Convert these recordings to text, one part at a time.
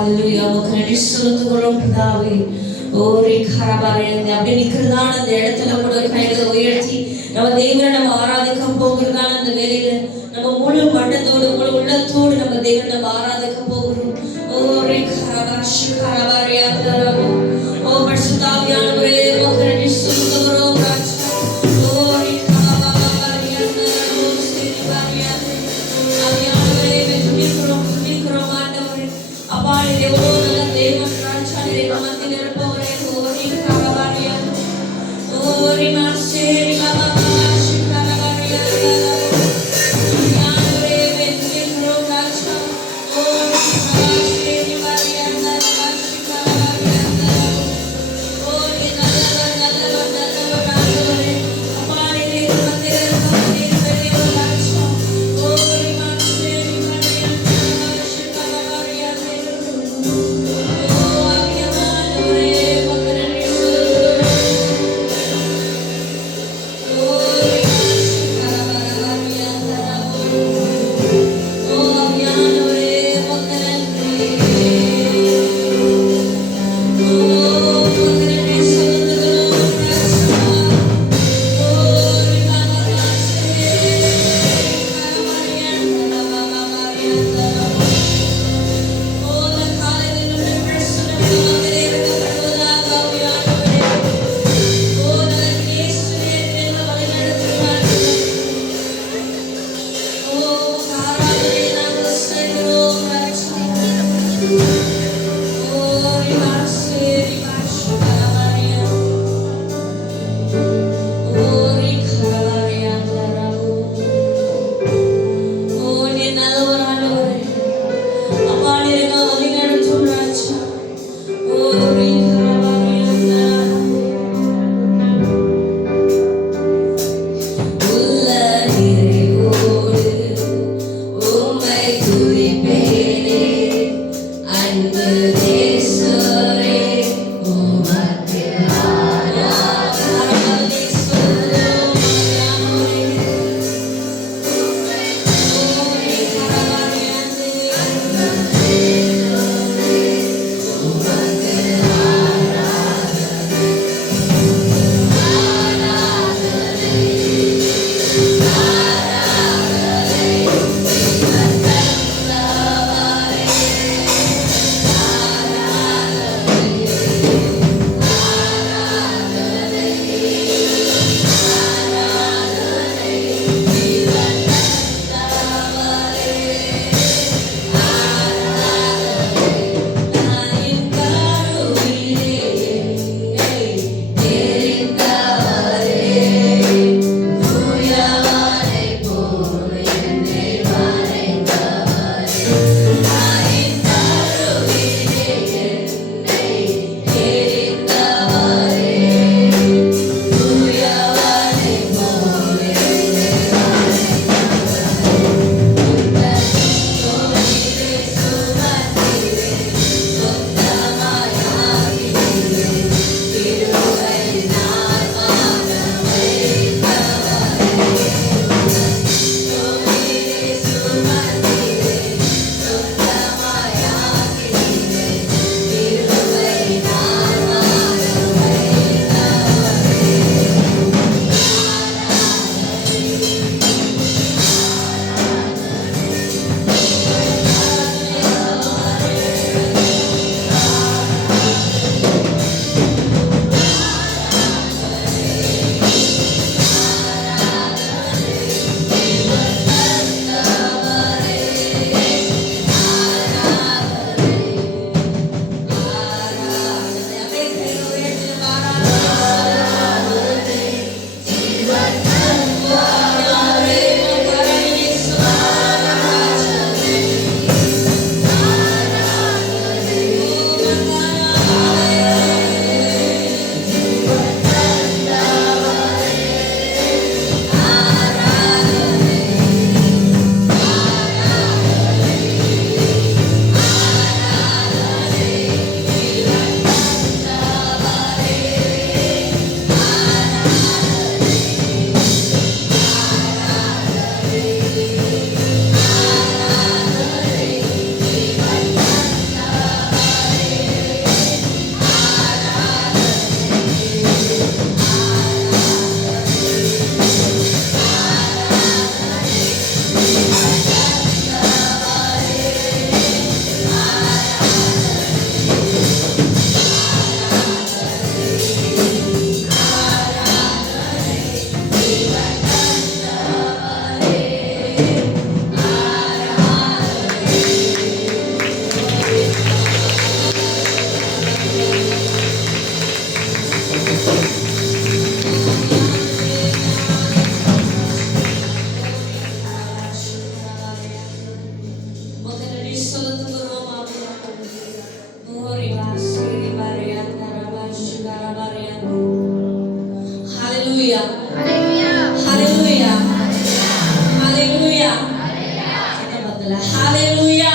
ஹalleluya உமக்கு நன்றி செலுத்துகிறோம் பிதாவே. ஓரி கரபாரே அப்படி நிக்கிறதான அந்த இடத்துல கூட கைகளை உயர்த்தி நம்ம தேவனை நம்ம ஆராதிக்க போகிறதான அந்த வேலையில நம்ம முழு மனதோடு முழு உள்ளத்தோடு நம்ம தேவனை நம்ம ஆராதிக்க போகிறோம். ஓரி கரபாஷ் கரபாரே அந்தரமோ ஓ பரிசுத்தாவியானவரே உமக்கு நன்றி செலுத்துகிறோம் ராஜா. ஓரி கரபாரே அந்தரமோ ஸ்ரீபாரியா ஆவியானவரே துதிக்கிறோம் துதிக்கிறோம் ஆண்டவரே. அப்பா தேவோ நல்ல தேவன் ராஜா நீரே மத்தியில் இருப்பவரே. ஓரி கரபாரே ஓரி மாசேரி பாபா கரபாரே ஆவியானவரே துதிக்கிறோம் ராஜா. ஓ செலுத்துகிறோம் ஆவியானவரே. ஓரி வாசிரி பரியந்தரபா சுகரபரியந்தே. ஹalleluya. ஹalleluya. ஹalleluya. சத்தமத்தல ஹalleluya.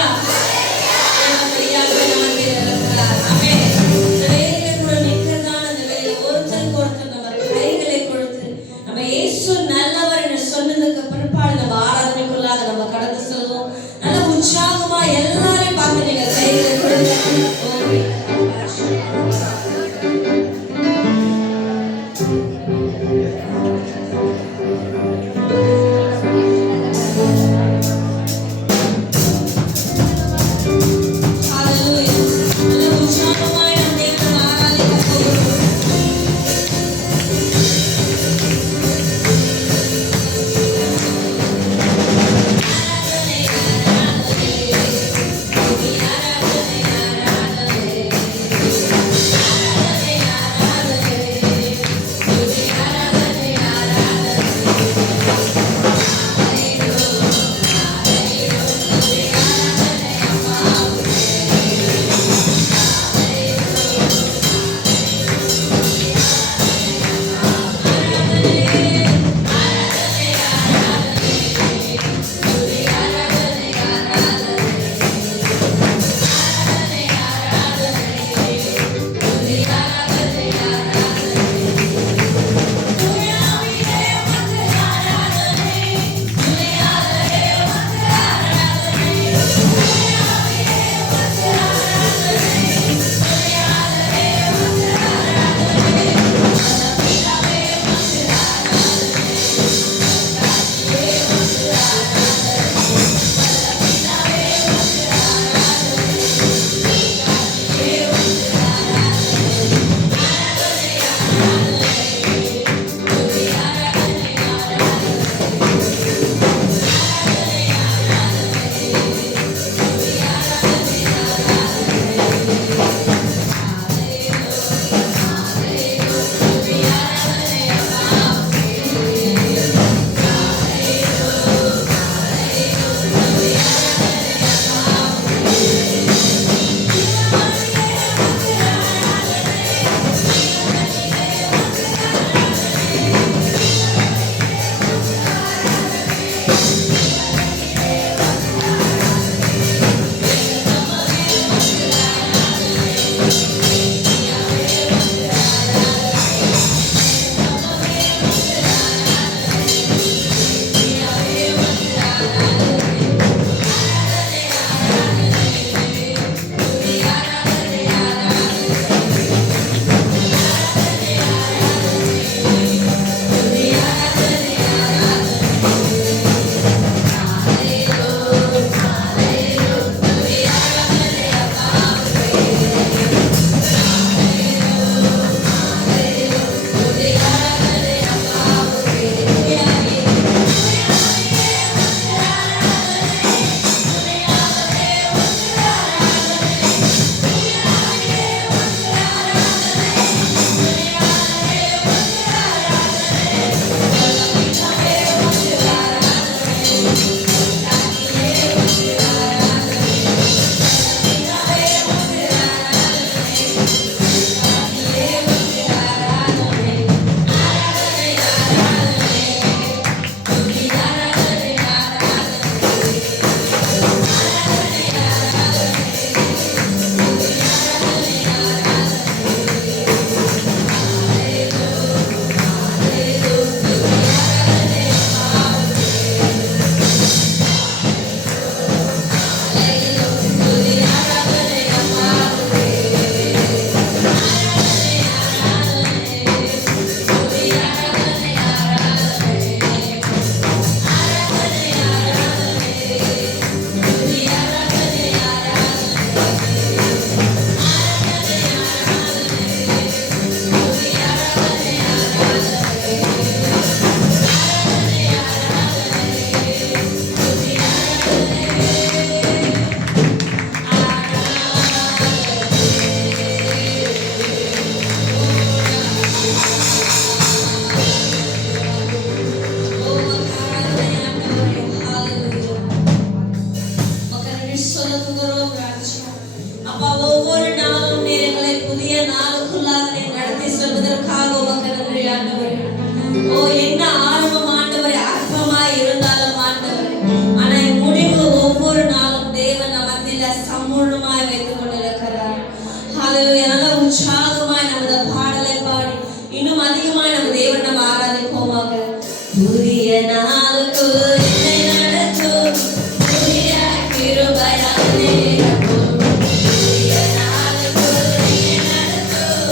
நம்ம கையால் நம்ம இருக்கிறார். ஆமென். இந்த வேலையில கூட நிற்கிறதான இந்த வேலை ஒருத்தருக்கு ஒருத்தர் நம்ம கைகளை கொடுத்து நம்ம இயேசு நல்லவர் என்று சொன்னதுக்கு பிற்பாடு நம்ம ஆராதனைக்குள்ளாக நம்ம கடந்து செல்வோம். நல்ல உற்சாகமா எல்லாரையும் பார்த்து நீங்க கைகளை கொடுங்க. ஆராதனை செலுத்துகிறோம் ராஜா. அப்பா, ஒவ்வொரு நாளும் நீர் எங்களை புதிய நாளுக்குள்ளாக நீர் நடத்தி செல்வதற்காக உமக்கு நன்றி ஆண்டவரே. ஓ, என்ன ஆரம்பம் ஆண்டவரே அற்பமாய் இருந்தாலும் ஆண்டவரே, ஆனா முடிவு ஒவ்வொரு நாளும் தேவன் மத்தியில சம்பூர்ணமாய் வைத்துக் கொண்டிருக்கிறார். ஹல்லேலூயா. நல்ல உற்சாகமாய் நமது பாடலை பாடி இன்னும் அதிகமாய் நம்ம தேவன் நம்ம ஆராதிப்போமாக. புதிய நாளுக்கு என்னை நடத்தும், புதிய கிருபையால் நிரப்பும். புதிய நாளுக்கு என்னை நடத்தும்,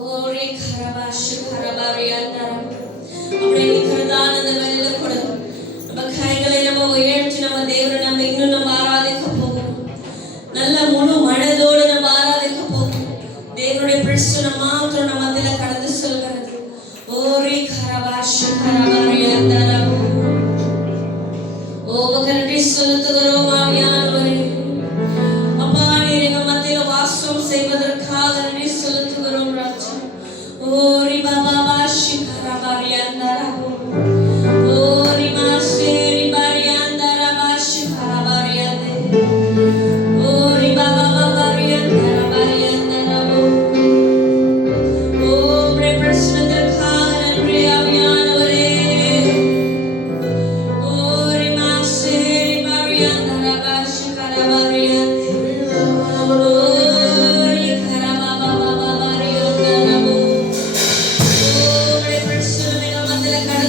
ஓரே கரபாஷு கரபாரியாந்தாரா. அப்படியே நிக்கிறதான அந்த வேலையில கூட நம்ம கைகளை நம்ம உயர்த்தி நம்ம தேவரை நம்ம இன்னும் நம்ம ஆராதிக்க போகிறோம். நல்ல முழு மனதோடு நம்ம ஆராதிக்க போகிறோம். தேவனுடைய பிரசன்னம் மாத்திரம் நம்ம அதில் கடந்து செல்கிறது. ஓரே கரபாஷு கரபாரியாந்தாரா. உமக்கு நன்றி செலுத்துகிறோம் ஆவியானவரே. அப்பா நீர் எங்கள் மத்தியில வாசம் செய்வதற்காக நன்றி செலுத்துகிறோம் ராஜா. ஓரி பாபா பாஷி கரபாரியாந்தாரா. ஓரி மாசேரி பாரியாந்தாரா பாஷி கரபாரியாதே. ஓரி பாபா பாரியாந்தாரா பாரியாந்தாரா. ஓம் பிரசன்னத்திற்காக நன்றி ஆவியானவரே. ஓரி மாசேரி பாரியாந்தாரா பாஷி கரபாரியாதே. ஓரி கரபாபா பாரியாந்தாரா. ஓம் பிரசன்னத்திற்காக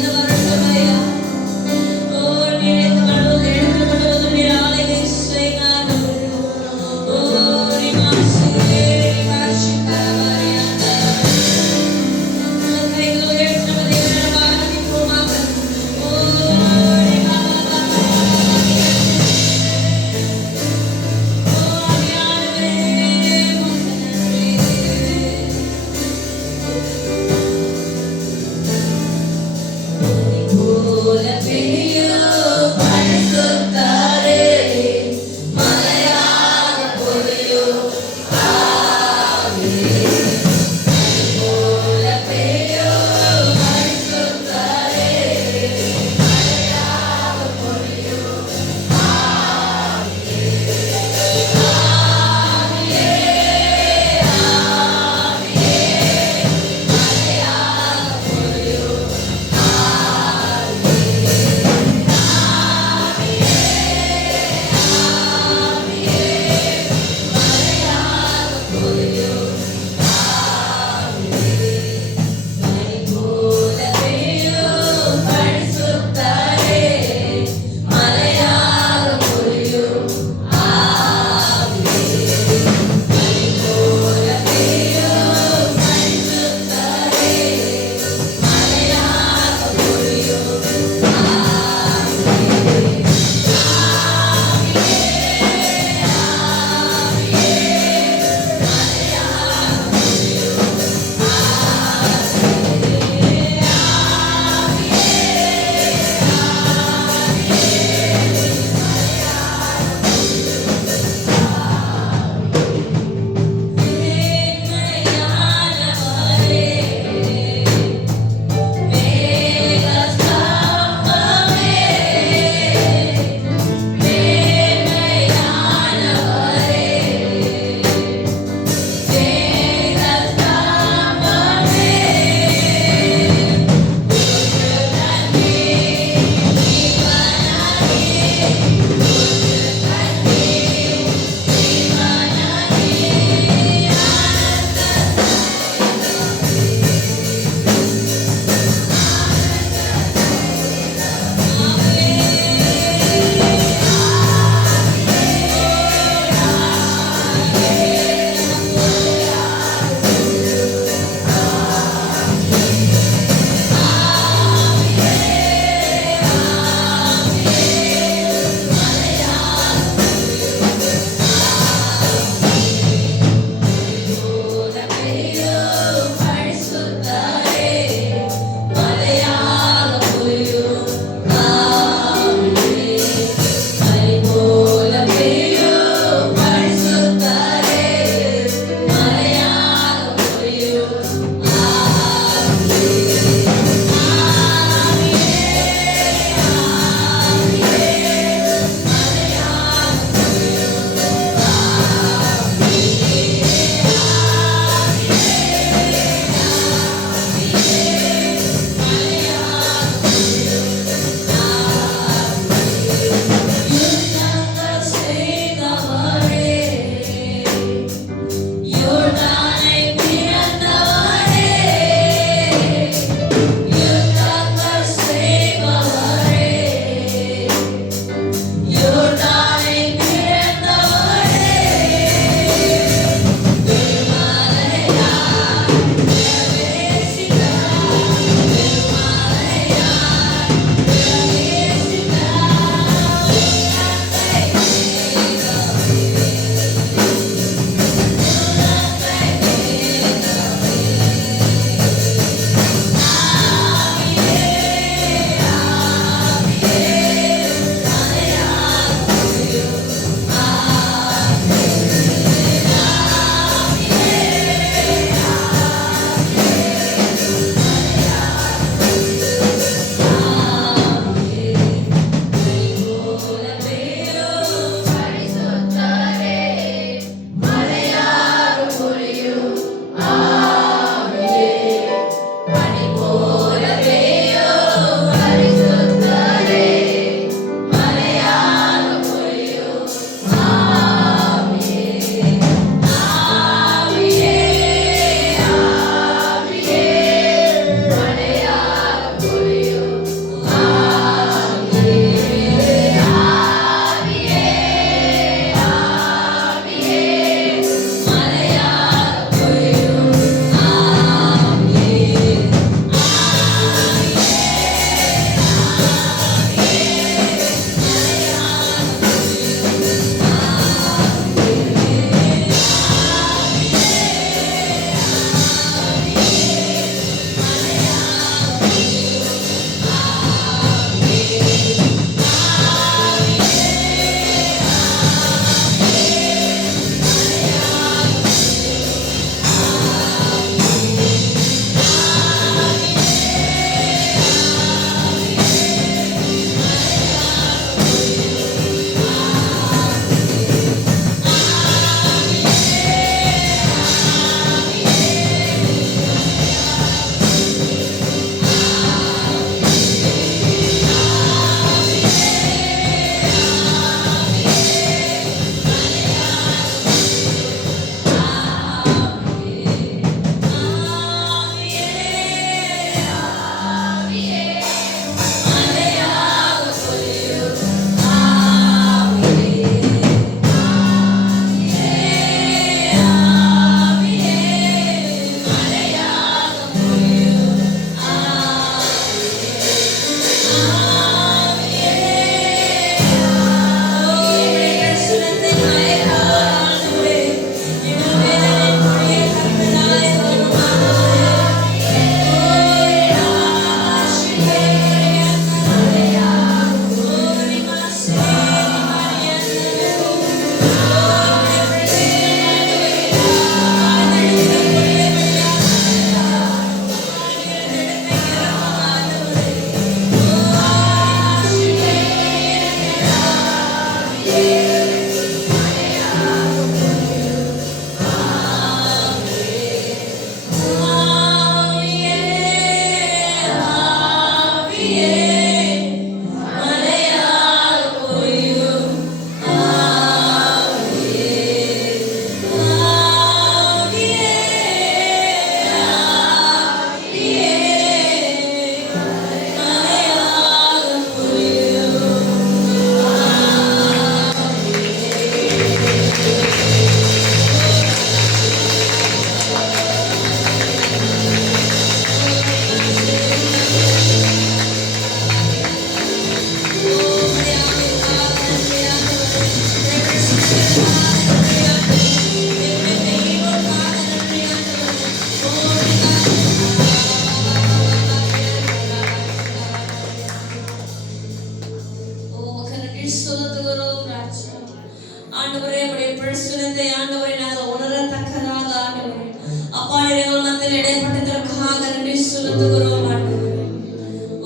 அப்பா எங்கள் மத்தியில் இடைப்பட்டதற்காக நன்றி செலுத்துகிறோம் ஆண்டவரே.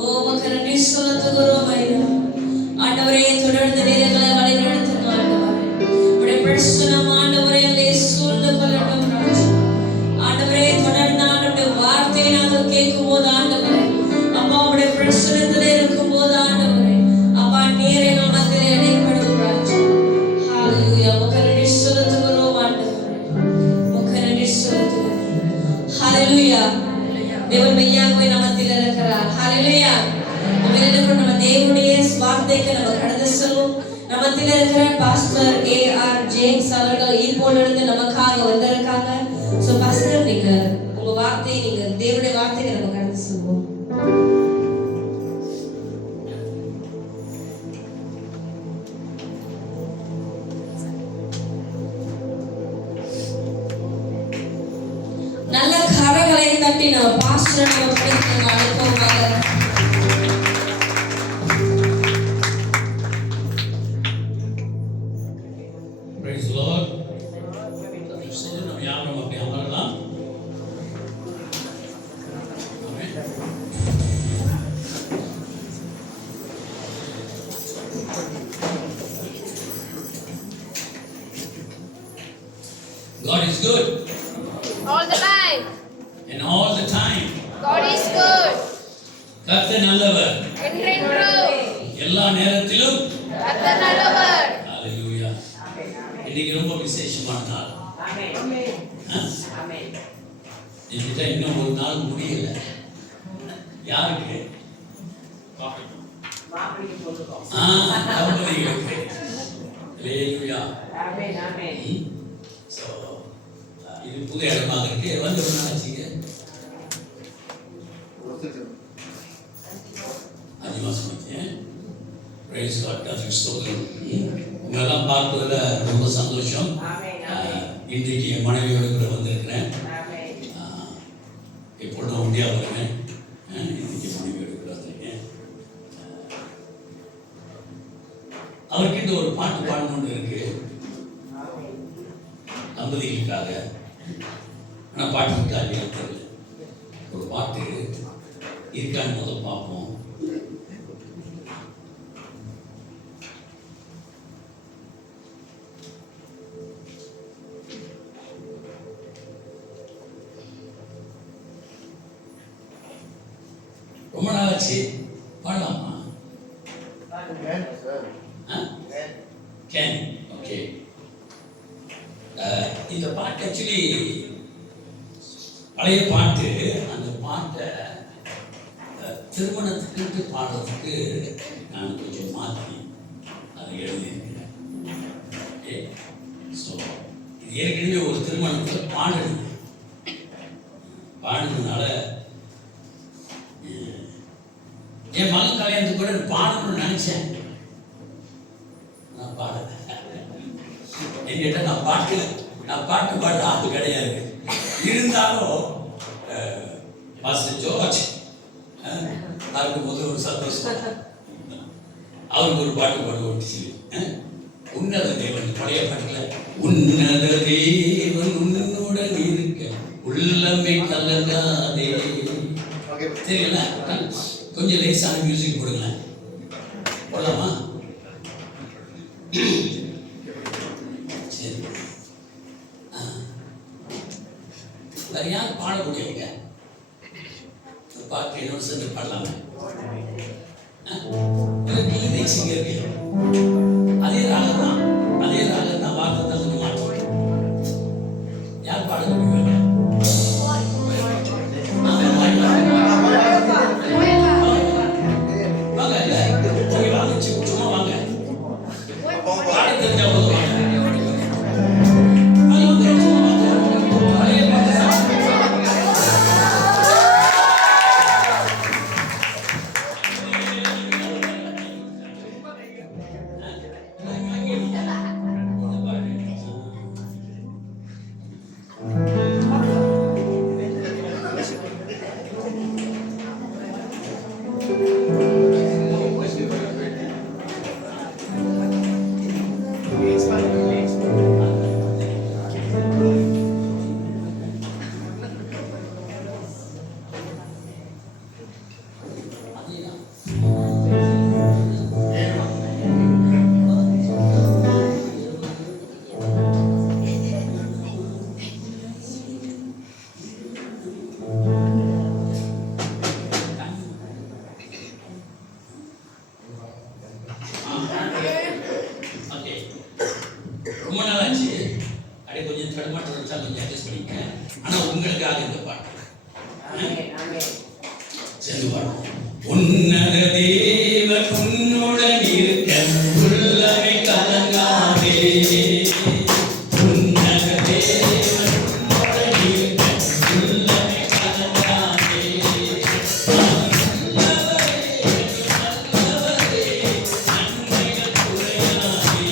உமக்கு நன்றி செலுத்துகிறோம் ஐயா. ஆண்டவரே, தொடர்ந்து எங்களை வழிநடத்துங்க ஆண்டவரே. உடைய பிரசன்னம் ஆண்டவரே எங்களை சூழ்ந்து கொள்ளட்டும் ராஜா. ஆண்டவரே, தொடர்ந்து ஆண்டவருடைய வார்த்தையை நாங்கள் கேட்கும் போது ஆண்டவரே, அப்பா உடைய பிரசன்னத்திலே இருக்கும் போது ஆண்டவரே, அப்பா நீர் எங்கள் மத்தியில் இடைப்படும் ராஜா. ஹalleluya. உமக்கு நன்றி செலுத்துகிறோம் ஆண்டவரே. உமக்கு நன்றி செலுத்துகிறோம். ஹalleluya. தேவன் மெய்யாகவே நமத்தில் இருக்கிறார். ஹalleluya. நம்ம தேவனுடைய வார்த்தைக்கு நம்ம கடந்து செல்வோம். நமத்தில் இருக்கிற பாஸ்டர் A.R. ஜேம்ஸ் அவர்கள் இப்போலிருந்து நமக்காக வந்திருக்காங்க. சோ பாஸ்டர், நீங்க உங்க வார்த்தையை நீங்க தேவனுடைய வார்த்தைக்கு நம்ம கடந்து செல்வோம். நல்ல கரங்களை தட்டி நம்ம பாஸ்டர் நம்ம அனுப்புவாங்க. Praise the Lord. நம்ம யாரும் அப்படி அமரலாம். God is good. All the time. And all the time. God is good. கர்த்தர் நல்லவர். என்றென்றும். எல்லா நேரத்திலும் கர்த்தர் நல்லவர். ஹalleluya. இன்னைக்கு ரொம்ப விசேஷமான நாள். ஆமென். ஆமென். இன்னைக்கு இன்னும் ஒரு நாள் முடியல. யாருக்கு? மாப்பிள்ளைக்கு சொல்லுங்க. தம்பதிகளுக்கு. ஹalleluya. ஆமென் ஆமென். சோ இது புது இடமாக இருக்கு. வந்து ஒரு நாளைக்கு அதிகமாக சொன்னேன். Praise God. கர்த்தருக்கு ஸ்தோத்திரம். உங்களெல்லாம் பார்ப்பதில் ரொம்ப சந்தோஷம். இன்றைக்கு என் மனைவியோடு கூட வந்திருக்கிறேன். எப்பொழுதும் உண்டியாக வருவேன். இன்னைக்கு மனைவியோடு கூட வந்திருக்கேன். அவர்கிட்ட ஒரு பாட்டு பாடணும்னு இருக்கு தம்பதிகளுக்காக. ஆனால் பாட்டு இருக்கா இல்லையா தெரியல. ஒரு பாட்டு இருக்கான்னு முதல் பார்ப்போம். ரொம்ப நாளாச்சு, பாடலாமா? கேன். ஓகே. இந்த பாட்டு ஆக்சுவலி பழைய பாட்டு. அந்த பாட்டை திருமணத்துக்கு பாடுறதுக்கு நான் கொஞ்சம் மாற்றி அதை எழுதியிருக்கிறேன். ஓகே. ஸோ இது ஏற்கனவே ஒரு திருமணத்தில் பாடுனதுனால என் மகன் கல்யாணத்துக்கு கூட பாடணும்னு நினைச்சேன். நான் பாடல. என்கிட்ட நான் பாட்டு பாடுற ஆப்பு கிடையாது. இருந்தாலும் பாஸ்டர் ஜோர்ஜ் அவருக்கு முதல் ஒரு சந்தோஷம். அவருக்கு ஒரு பாட்டு பாடுவோம். உன்னத தேவன் பழைய பாட்டில் உன்னத தேவன் உன்னுடன் இருக்க உள்ளமே கலங்காதே. தெரியல, கொஞ்சம் லேசான மியூசிக் போடுங்களேன். போடலாமா? சரி. வேற யார் பாட முடியுங்க? பாட்டு என்னோட சேர்ந்து பாடலாமே. அதே ராகம் தான் வார்த்தை தான் சொல்ல மாட்டோம். யார் பாட முடியும்? யாருக்காக இந்த பாட்டு? Amen. Amen. சேர்ந்து பாடுவோம். உன்னத தேவன் உன்னுடன் இருக்க உள்ளமே கலங்காதே. உன்னத தேவன் உன்னுடன் இருக்க உள்ளமே கலங்காதே. நல்லவரே, நன்மைகள் குறையாதே. நல்லவரே, நன்மைகள் குறையாதே.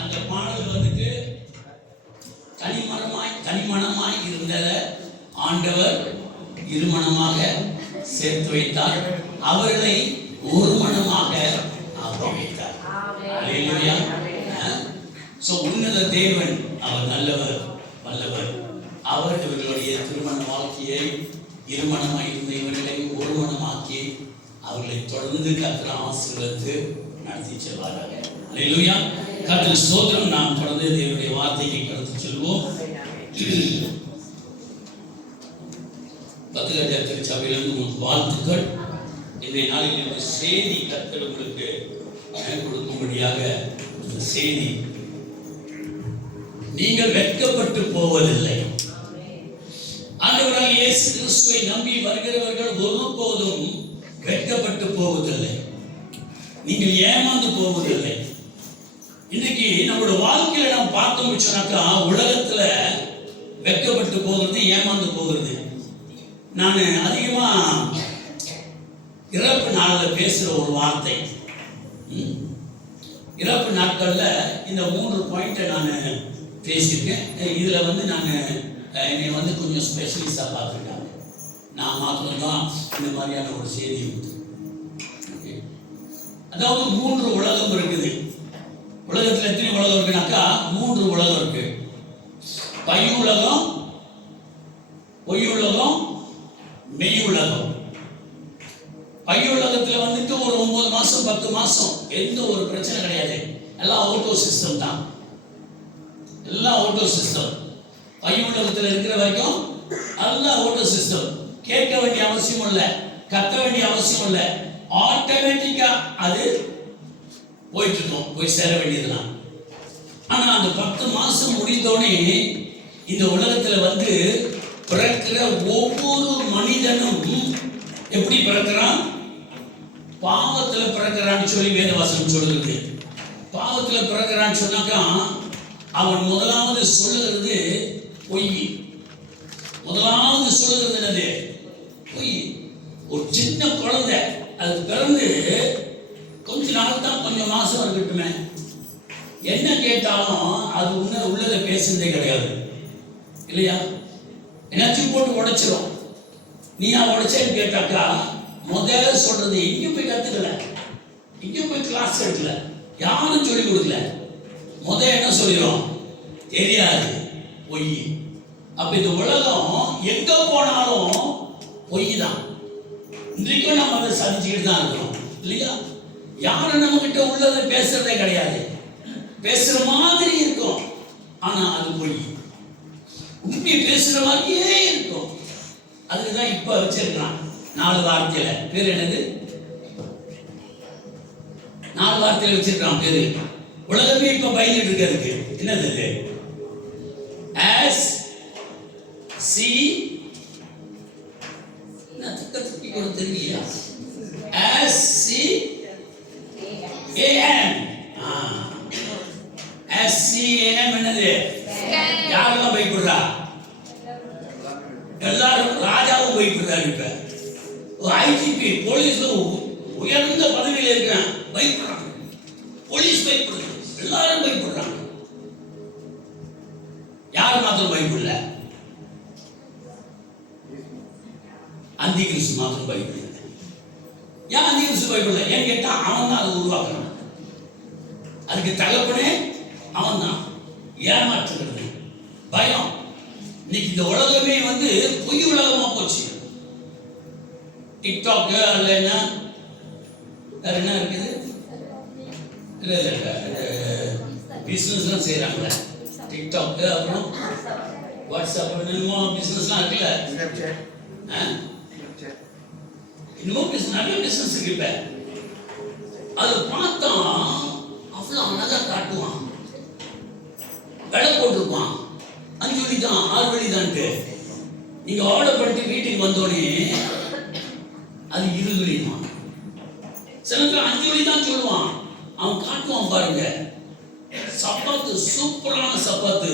அந்த பாடல் வந்துட்டு தனிமணமாய் இருந்தத ஆண்டவர் இருமணமாக சேர்த்து வைத்தார், அவர்களை ஒரு மனமாக ஆக்கி வைத்தார். அல்லேலூயா. சோ உன்னத தேவன் அவர் நல்லவர் வல்லவர். அவர் இவர்களுடைய திருமண வாழ்க்கையை இருமணமாய் இருந்த இவர்களை ஒரு மனமாக்கி அவர்களை தொடர்ந்து கர்த்தர் ஆசீர்வதித்து நடத்தி செல்வார்கள். அல்லேலூயா. கர்த்தர் ஸ்தோத்திரம். நாம் தொடர்ந்து தேவனுடைய வார்த்தையை கடந்து செல்வோம். பத்துகஜ திருச்சபையிலிருந்து உங்களுக்கு வாழ்த்துக்கள். இன்றைய நாளில் இந்த செய்தி கர்த்தர் உங்களுக்கு கொடுக்கும்படியாக இந்த செய்தி, நீங்கள் வெட்கப்பட்டு போவதில்லை. ஆண்டவராகிய இயேசு கிறிஸ்துவை நம்பி வருகிறவர்கள் ஒருபோதும் வெட்கப்பட்டு போவதில்லை. நீங்கள் ஏமாந்து போவதில்லை. இன்னைக்கு நம்மளோட வாழ்க்கையில நாம் பார்த்தோம்னு சொன்னாக்கா, உலகத்துல வெட்கப்பட்டு போகிறது, ஏமாந்து போகிறது. நான் அதிகமா இறப்பு நாளில் பேசுற ஒரு வார்த்தை, இறப்பு நாட்கள்ல இந்த 3 பாயிண்ட்டை நான் பேசியிருக்கேன். இதுல வந்து நான் என்னை வந்து கொஞ்சம் ஸ்பெஷலிஸ்டா பார்த்துருக்காங்க. நான் மாத்திரம் தான் இந்த மாதிரியான ஒரு செய்தி உண்டு. அதாவது 3 உலகம் இருக்குது. உலகத்தில் எத்தனை உலகம் இருக்குனாக்கா 3 உலகம் இருக்கு. பை உலகம், பொய் உலகம், மெய் உலகம். பை உலகத்துல வந்துட்டு ஒரு 9 மாசம் 10 மாசம் எந்த ஒரு பிரச்சனை கிடையாது. எல்லாம் ஆட்டோ சிஸ்டம் தான், எல்லாம் ஆட்டோ சிஸ்டம். பை உலகத்துல இருக்கிற வரைக்கும் எல்லாம் ஆட்டோ சிஸ்டம். கேட்க வேண்டிய அவசியம் இல்லை, கத்த வேண்டிய அவசியம் இல்லை, ஆட்டோமேட்டிக்கா அது போயிட்டு இருக்கும், போய் சேர வேண்டியதுதான். ஆனா அந்த 10 மாசம் முடிந்தோடனே இந்த உலகத்துல வந்து பிறக்கிற ஒவ்வொரு மனிதனும் எப்படி பிறக்கிறான்? பாவத்துல பிறக்கிறான்னு சொல்லி வேதவசனம் சொல்லுகிறது. பாவத்துல பிறக்கிறான்னு சொன்னாக்கா அவன் முதலாவது சொல்லுகிறது பொய். முதலாவது சொல்லுகிறது என்னது? பொய். ஒரு சின்ன குழந்தை அது பிறந்து கொஞ்ச நாள் தான், கொஞ்சம் மாசம் இருக்கட்டுமே, என்ன கேட்டாலும் அது உள்ளதை பேசுறதே கிடையாது, இல்லையா? என்னாச்சும் போட்டு உடைச்சிடும். நீயா உடைச்சேன்னு கேட்டாக்கா முதல்ல சொல்றது, இங்கேயும் போய் கத்துக்கல, இங்கேயும் போய் கிளாஸ் எடுக்கல, யாரும் சொல்லி கொடுக்கல, என்ன சொல்லிடும்? தெரியாது, பொய். அப்ப இந்த உலகம் எங்க போனாலும் பொய் தான். இன்றைக்கும் நம்ம அதை சந்திச்சுக்கிட்டு தான் இருக்கிறோம், இல்லையா? யாரும் நம்ம கிட்ட உள்ளதை பேசுறதே கிடையாது. பேசுற மாதிரி இருக்கும், ஆனா அது பொய். உண்மை பேசுற மாதிரியே இருக்கும். அதுக்குதான் இப்ப வச்சிருக்கான் 4 வார்த்தையில பேர் என்னது? 4 வார்த்தையில வச்சிருக்கான் பேரு. உலகமே இப்ப பயந்துட்டு இருக்கு. என்னது? as சி நான் தக்கத்துக்கு கூட தெரியல. SCAM. SCAM என்னது? யாரெல்லாம் பயப்படுறா? எல்லாரும். ராஜாவும் பயப்படுறாரு. இப்ப ஐஜிபி போலீஸ்ல உயர்ந்த பதவியில் இருக்கிறான், பயப்படுறாங்க. போலீஸ் பயப்படுது, எல்லாரும் பயப்படுறாங்க. யார் மாத்திரம் பயப்படல? அந்தி கிறிஸ்து மாத்திரம் பயப்படல. ஏன் அந்தி கிறிஸ்து பயப்படல? ஏன் கேட்டா அவன் தான் அதை உருவாக்கணும். அதுக்கு தகப்பனே அவன் தான். ஏமாற்றுகிறது, பயம். இன்னைக்கு இந்த உலகமே பொய் உலகமா போச்சு. டிக்டாக் அல்ல என்ன வேற என்ன இருக்குது? இல்ல பிசினஸ்லாம் செய்யறாங்களே டிக்டாக், அப்புறம் வாட்ஸ்அப், என்னமோ பிசினஸ்லாம் இருக்குல்ல. இன்னமும் நிறைய பிசினஸ் இருக்கு. இப்ப அதை பார்த்தா அவ்வளவு அழகா காட்டுவான், விலை போட்டிருப்பான். 5 வழி தான் 6 வழி தான்ட்டு. நீங்க ஆர்டர் பண்ணிட்டு வீட்டுக்கு வந்தோடனே அது 20 வழிமா. சில பேர் 5 வழி தான் சொல்லுவான். அவன் காட்டுவான் பாருங்க, சப்பாத்து சூப்பரான சப்பாத்து,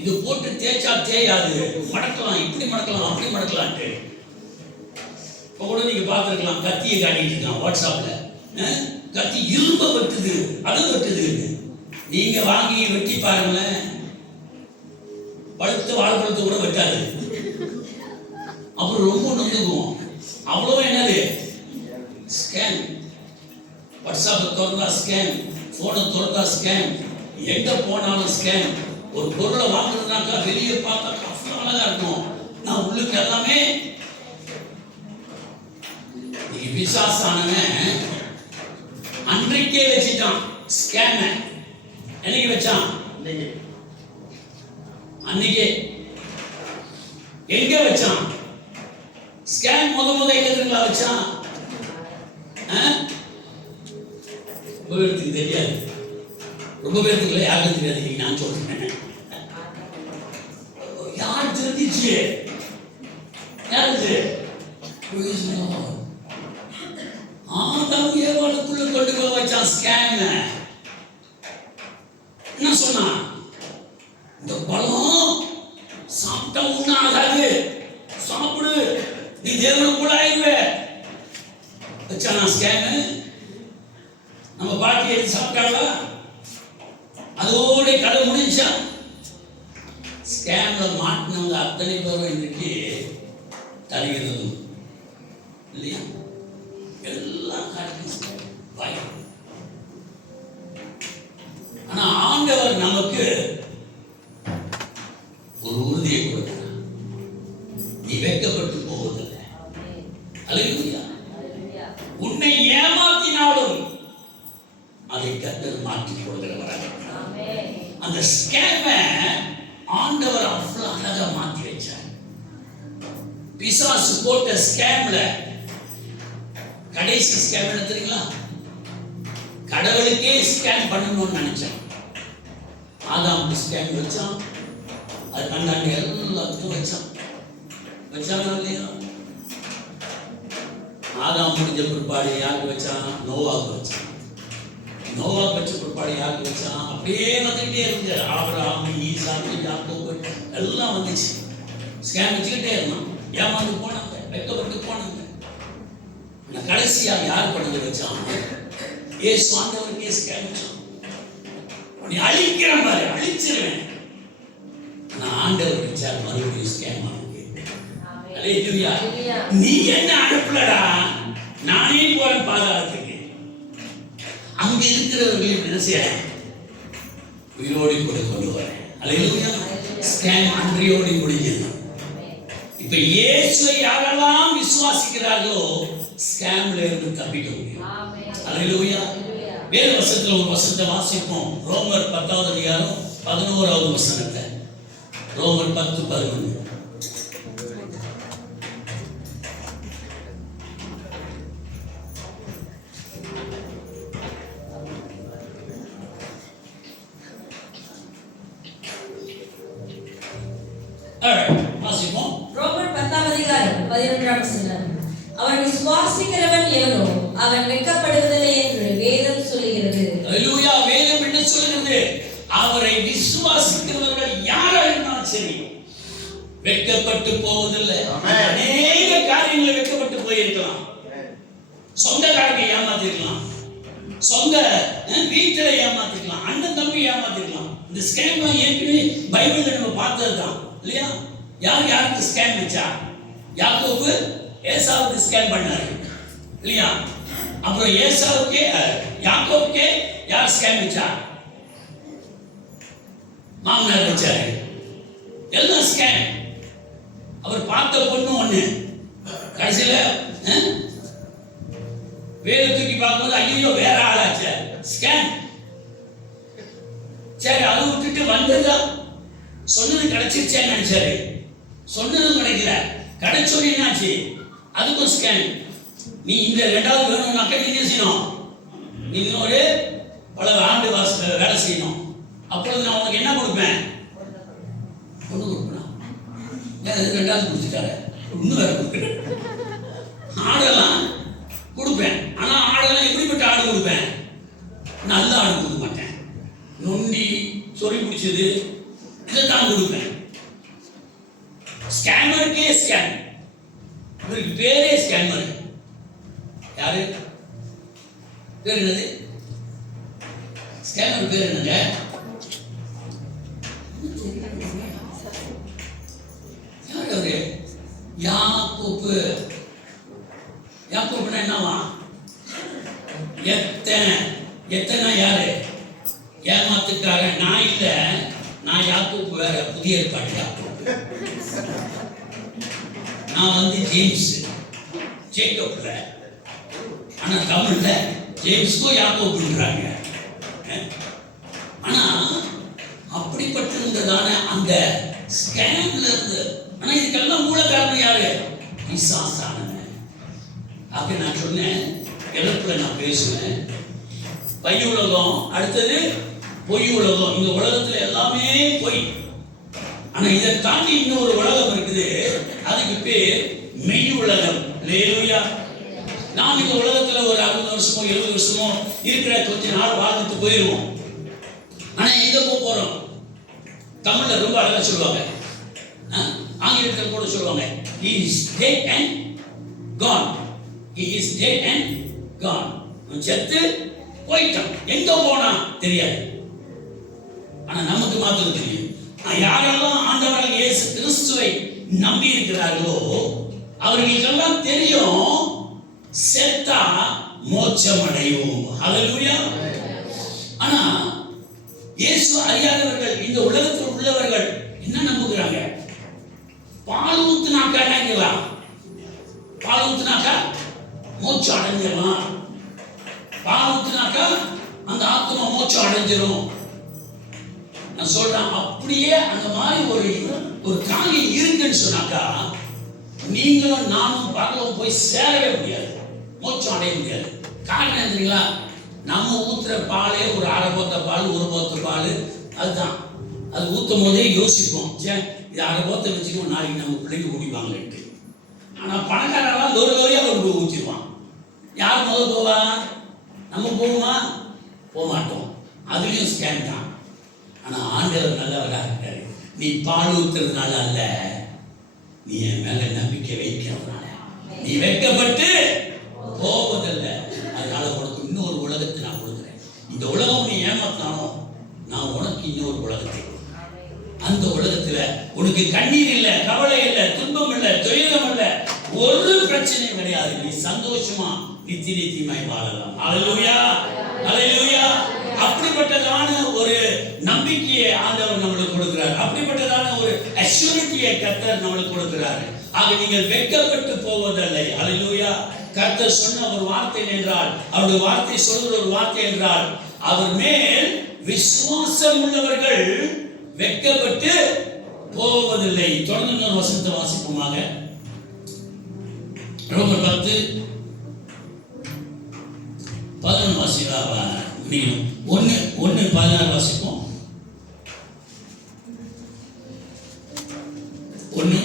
இது போட்டு தேய்ச்சா தேயாது, மடக்கலாம், இப்படி மடக்கலாம், அப்படி மடக்கலான்ட்டு. இப்போ கூட நீங்க பார்த்துருக்கலாம், கத்தியை காட்டிட்டு இருக்கான் வாட்ஸ்அப்ல. கத்தி இரும்ப வெட்டுது, அது வெட்டுது. நீங்க வாங்கி வெட்டி பாருங்களேன், பழுத்த வாழைப்பழத்தை கூட வெட்டாது. அப்புறம் ரொம்ப நொந்துக்குவோம். அவ்வளவு என்னது? ஸ்கேன். வாட்ஸ்அப் திறந்தா ஸ்கேன், போனை திறந்தா ஸ்கேன், எங்க போனாலும் ஸ்கேன். ஒரு பொருளை வாங்குறதுனாக்கா வெளியே பார்த்தா அவ்வளவு அழகா இருக்கும், நான் உள்ளுக்கு எல்லாமே. பிசாசானவன் அன்றைக்கே வச்சுட்டான் ஸ்கேம. என்னைக்கு வச்சான்? அன்னைக்கே. எங்க வச்சான் ஸ்கேம்? முத எங்க வச்சான்? ரொம்ப பேருக்கு தெரியாது, ரொம்ப பேருக்கு யாருக்கும் தெரியாது. நான் சொல்றேன், யார் தெரிஞ்சிச்சு? யாருக்கு? ஆதாம் ஏவாளுக்குள்ள கொண்டு போய் வச்சான் ஸ்கேம். என்ன சொன்னா? இந்த பழம் சாப்பிட்டா ஒண்ணும் ஆகாது, சாப்பிடு, நீ தேவனுக்குள்ள ஆயிடுவே வச்சானா ஸ்கேம். நம்ம பாட்டி எடுத்து சாப்பிட்டாங்களா? அதோட கதை முடிஞ்சா? ஸ்கேம்ல மாட்டினவங்க அத்தனை பேரும் இன்னைக்கு தருகிறதும் இல்லையா? எல்லாம் பயம். ஆனா ஆண்டவர் நமக்கு ஒரு உறுதியை கொடுக்கிறார், நீ வெட்கப்பட்டு போவதில்லை. அல்லேலூயா. உன்னை ஏமாத்தினாலும் அதை கர்த்தர் மாற்றி கொடுக்கிறவராக. அந்த ஸ்கேம ஆண்டவர் அவ்வளவு அழகா மாற்றி வச்சார். பிசாசு போட்ட ஸ்கேம்ல கடைசி ஸ்கேம் என்ன தெரியுங்களா? கடவுளுக்கே ஸ்கேம் பண்ணணும்னு நினைச்சான். ஆதாம் ஸ்கேம் வச்சான், அது கண்டாண்ட எல்லாத்துக்கும் வச்சானா இல்லையா? ஆதாம் முடிஞ்ச பிற்பாடு யாருக்கு வச்சான்? நோவாக்கு வச்சான். நோவாக்கு வச்ச பிற்பாடு யாருக்கு வச்சான்? அப்படியே வந்துகிட்டே இருந்து ஆபிரகாம், ஈசாக்கு, யாக்கோபு எல்லாம் வந்துச்சு. ஸ்கேம் வச்சுக்கிட்டே இருந்தான். ஏமாந்து போனாங்க, வெட்கப்பட்டு போனாங்க. கடைசியா யார் பண்ணது வச்சான்? இயேசு ஆண்டவருக்கே ஸ்கேம் வச்சான். நீ அழிக்கிற மாதிரி அழிச்சிருவேன். நான் ஆண்டவர் வச்சார் மறுபடியும் ஸ்கேம் ஆகுது. அல்லேலூயா. நீ என்ன அனுப்பலடா, நானே போறேன் பாதாளத்துக்கு. அங்க இருக்கிறவர்களை என்ன செய்ய? உயிரோடு கூட கொண்டு வரேன். அல்லேலூயா. ஸ்கேம் அன்றையோடு முடிஞ்சது. இப்ப இயேசுவை யாரெல்லாம் விசுவாசிக்கிறார்களோ ஸ்கேம்ல இருந்து தப்பிக்க முடியும். அல்லேலூயா. வேற வசனத்துல ஒரு வசனத்தை வாசிப்போம். ரோமர் 10வது அதிகாரம் 11வது வசனத்தை. ரோமர் 10:11. வாசிப்போம். 11ஆம் வசனம். அவன் விசுவாசிக்கிறவன் எவனோ அவன் வெட்கப்படுவதில்லை என்று வேதம் சொல்லுகிறது. அல்லேலூயா. வேதம் என்ன சொல்லுகிறது? அவரை விசுவாசிக்கிறவர்கள் யாரா இருந்தாலும் சரி வெட்கப்பட்டு போவதில்லை. அநேக காரியங்களை வெட்கப்பட்டு போயிருக்கலாம். சொந்தக்காரங்க ஏமாத்திருக்கலாம், சொந்த வீட்டில் ஏமாத்திருக்கலாம், அண்ணன் தம்பி ஏமாத்திருக்கலாம். இந்த ஸ்கேம்லாம் ஏற்கனவே பைபிள்ல நம்ம பார்த்ததுதான் இல்லையா? யாருக்கு ஸ்கேம் வச்சா? யாக்கோபு ஏசாவுக்கு ஸ்கேம் பண்ணாரு இல்லையா? அப்புறம் ஏசாவுக்கே யாக்கோபுக்கே யார் ஸ்கேம் வச்சா? மாமனார் வச்சாரு. எல்லாம் ஸ்கேம். அவர் பார்த்த பொண்ணு ஒண்ணு, கடைசியில வேற தூக்கி பார்க்கும்போது ஐயோ வேற ஆளாச்சு. ஸ்கேம். சரி, அதை விட்டுட்டு வந்ததா சொன்னது கிடைச்சிருச்சேன்னு நினைச்சாரு. சொன்னதும் கிடைக்கல. கிடைச்சோன்னு என்னாச்சு? அதுக்கும் ஸ்கேம். நீ இந்த 2வது வேணும்னாக்க நீ என்ன செய்யணும்? இன்னொரு பல ஆண்டு வேலை செய்யணும். அப்பொழுது நான் உனக்கு என்ன கொடுப்பேன்? பொண்ணு கொடுப்பேன். 2வது கொடுத்துட்டாரு. இன்னும் வேற கொடுக்குறேன். ஆடெல்லாம் கொடுப்பேன். ஆனா ஆடெல்லாம் எப்படிப்பட்ட ஆடு கொடுப்பேன்? நல்ல ஆடு கொடுக்க மாட்டேன். நொண்டி சொறி பிடிச்சது இதைத்தான் கொடுப்பேன். ஸ்கேமருக்கே ஸ்கேம். இவருக்கு பேரே ஸ்கேமர். யாரு பேர்? என்னது ஸ்கேமர் பேர்? என்னங்க? யாரு அவரு? யாக்கோபு. யாக்கோபுனா என்னவா? எத்தனை யாரு? ஏமாத்துக்காரன். நான் இல்ல, நான் யாக்கோபு வேற. புதிய ஏற்பாடு யாக்கோபு. நான் ஜேம்ஸ், ஜேக்கப்ல. ஆனா தமிழ்ல ஜேம்ஸ்கோ யாக்கோபுன்றாங்க. ஆனா அப்படிப்பட்டிருந்ததான அந்த ஸ்கேம்ல இருந்து. ஆனா இதுக்கெல்லாம் மூல காரணம் யாரு? பிசாசானவன். அப்ப நான் சொன்னேன், இழப்புல நான் பேசுவேன். பை உலகம், அடுத்தது பொய் உலகம். இந்த உலகத்துல எல்லாமே பொய். ஆனா இதை தாண்டி இன்னொரு உலகம் இருக்குது. அதுக்கு பேர் மெய் உலகம். அல்லேலூயா. நாம் இந்த உலகத்துல ஒரு 60 வருஷமோ 70 வருஷமோ இருக்கிற கொஞ்ச நாள் வாழ்ந்துட்டு போயிடுவோம். ஆனா எங்க போறோம்? தமிழ்ல ரொம்ப அழகா சொல்லுவாங்க, ஆங்கிலத்தில் கூட சொல்லுவாங்க, he is dead and gone. He is dead and gone. செத்து போயிட்டான். எங்க போனா தெரியாது. ஆனா நமக்கு மாத்திரம் தெரியும். யாரெல்லாம் ஆண்டவராகிய இயேசு கிறிஸ்துவை நம்பி இருக்கிறார்களோ அவர்களுக்கெல்லாம் தெரியும், செத்தா மோட்சம் அடைவோம். ஹல்லேலூயா. ஆனா இயேசு அறியாதவர்கள், இந்த உலகத்தில் உள்ளவர்கள் என்ன நம்புகிறாங்க? பால் ஊத்துனாக்கா என்னங்கலாம்? பால் ஊத்துனாக்கா மோட்சம் அடைஞ்சிடலாம். பால் ஊத்துனாக்கா அந்த ஆத்மா மோட்சம் அடைஞ்சிடும். நான் சொல்றேன், அப்படியே அந்த மாதிரி ஒரு காரியம் இருக்குன்னு சொன்னாக்கா நீங்களும் நானும் பரலோகம் போய் சேரவே முடியாது, மோட்சம் அடைய முடியாது. காரணம் என்னங்களா? நம்ம ஊத்துற பாலே ஒரு 1/2 போத்த பால், 1 போத்த பால். அதுதான் அது ஊத்தும் போதே யோசிப்போம், இது 1/2 போத்த வச்சுக்கோ, நாளைக்கு நம்ம பிள்ளைங்க குடிப்பாங்கன்ட்டு. ஆனா பணக்காரெல்லாம் லோரியா கொண்டு போய் ஊற்றிடுவான். யார் முதல் போவா? நம்ம போவோமா? போக மாட்டோம். அதுலயும் ஸ்கேம் தான். ஆனா ஆண்டவர் நல்லவராக இருக்காரு. நீ பால் ஊத்துறதுனால அல்ல, நீ என் மேல நம்பிக்கை வைக்கிறதுனால. நீ வைக்கப்பட்டு போவதில்லை. அதனால உனக்கு இன்னொரு உலகத்தை நான் கொடுக்குறேன். இந்த உலகம் நீ ஏமாத்தானோ, நான் உனக்கு இன்னொரு உலகத்தை கொடுக்குறேன். அந்த உலகத்துல உனக்கு கண்ணீர் இல்லை, கவலை இல்லை, துன்பம் இல்லை, துயரம் இல்லை, ஒரு பிரச்சனையும் கிடையாது. நீ சந்தோஷமா நித்தியமாய் வாழலாம். அல்லேலூயா, அல்லேலூயா. அப்படிப்பட்டதான ஒரு நம்பிக்கையை ஆண்டவர் நம்மளுக்கு கொடுக்கிறார். அப்படிப்பட்டதான ஒரு அஷ்யூரிட்டியை கர்த்தர் நம்மளுக்கு கொடுக்கிறார். ஆக நீங்கள் வெட்கப்பட்டு போவதில்லை. அல்லேலூயா. கர்த்தர் சொன்ன ஒரு வார்த்தை என்றால், அவருடைய வார்த்தை சொல்கிற ஒரு வார்த்தை என்றால், அவர் மேல் விசுவாசம் உள்ளவர்கள் வெட்கப்பட்டு போவதில்லை. தொடர்ந்து ஒரு வசனத்தை வாசிப்போமாக. ரோமர் 10:11 வாசிக்கலாம். 1:16 வாசிப்போம். 1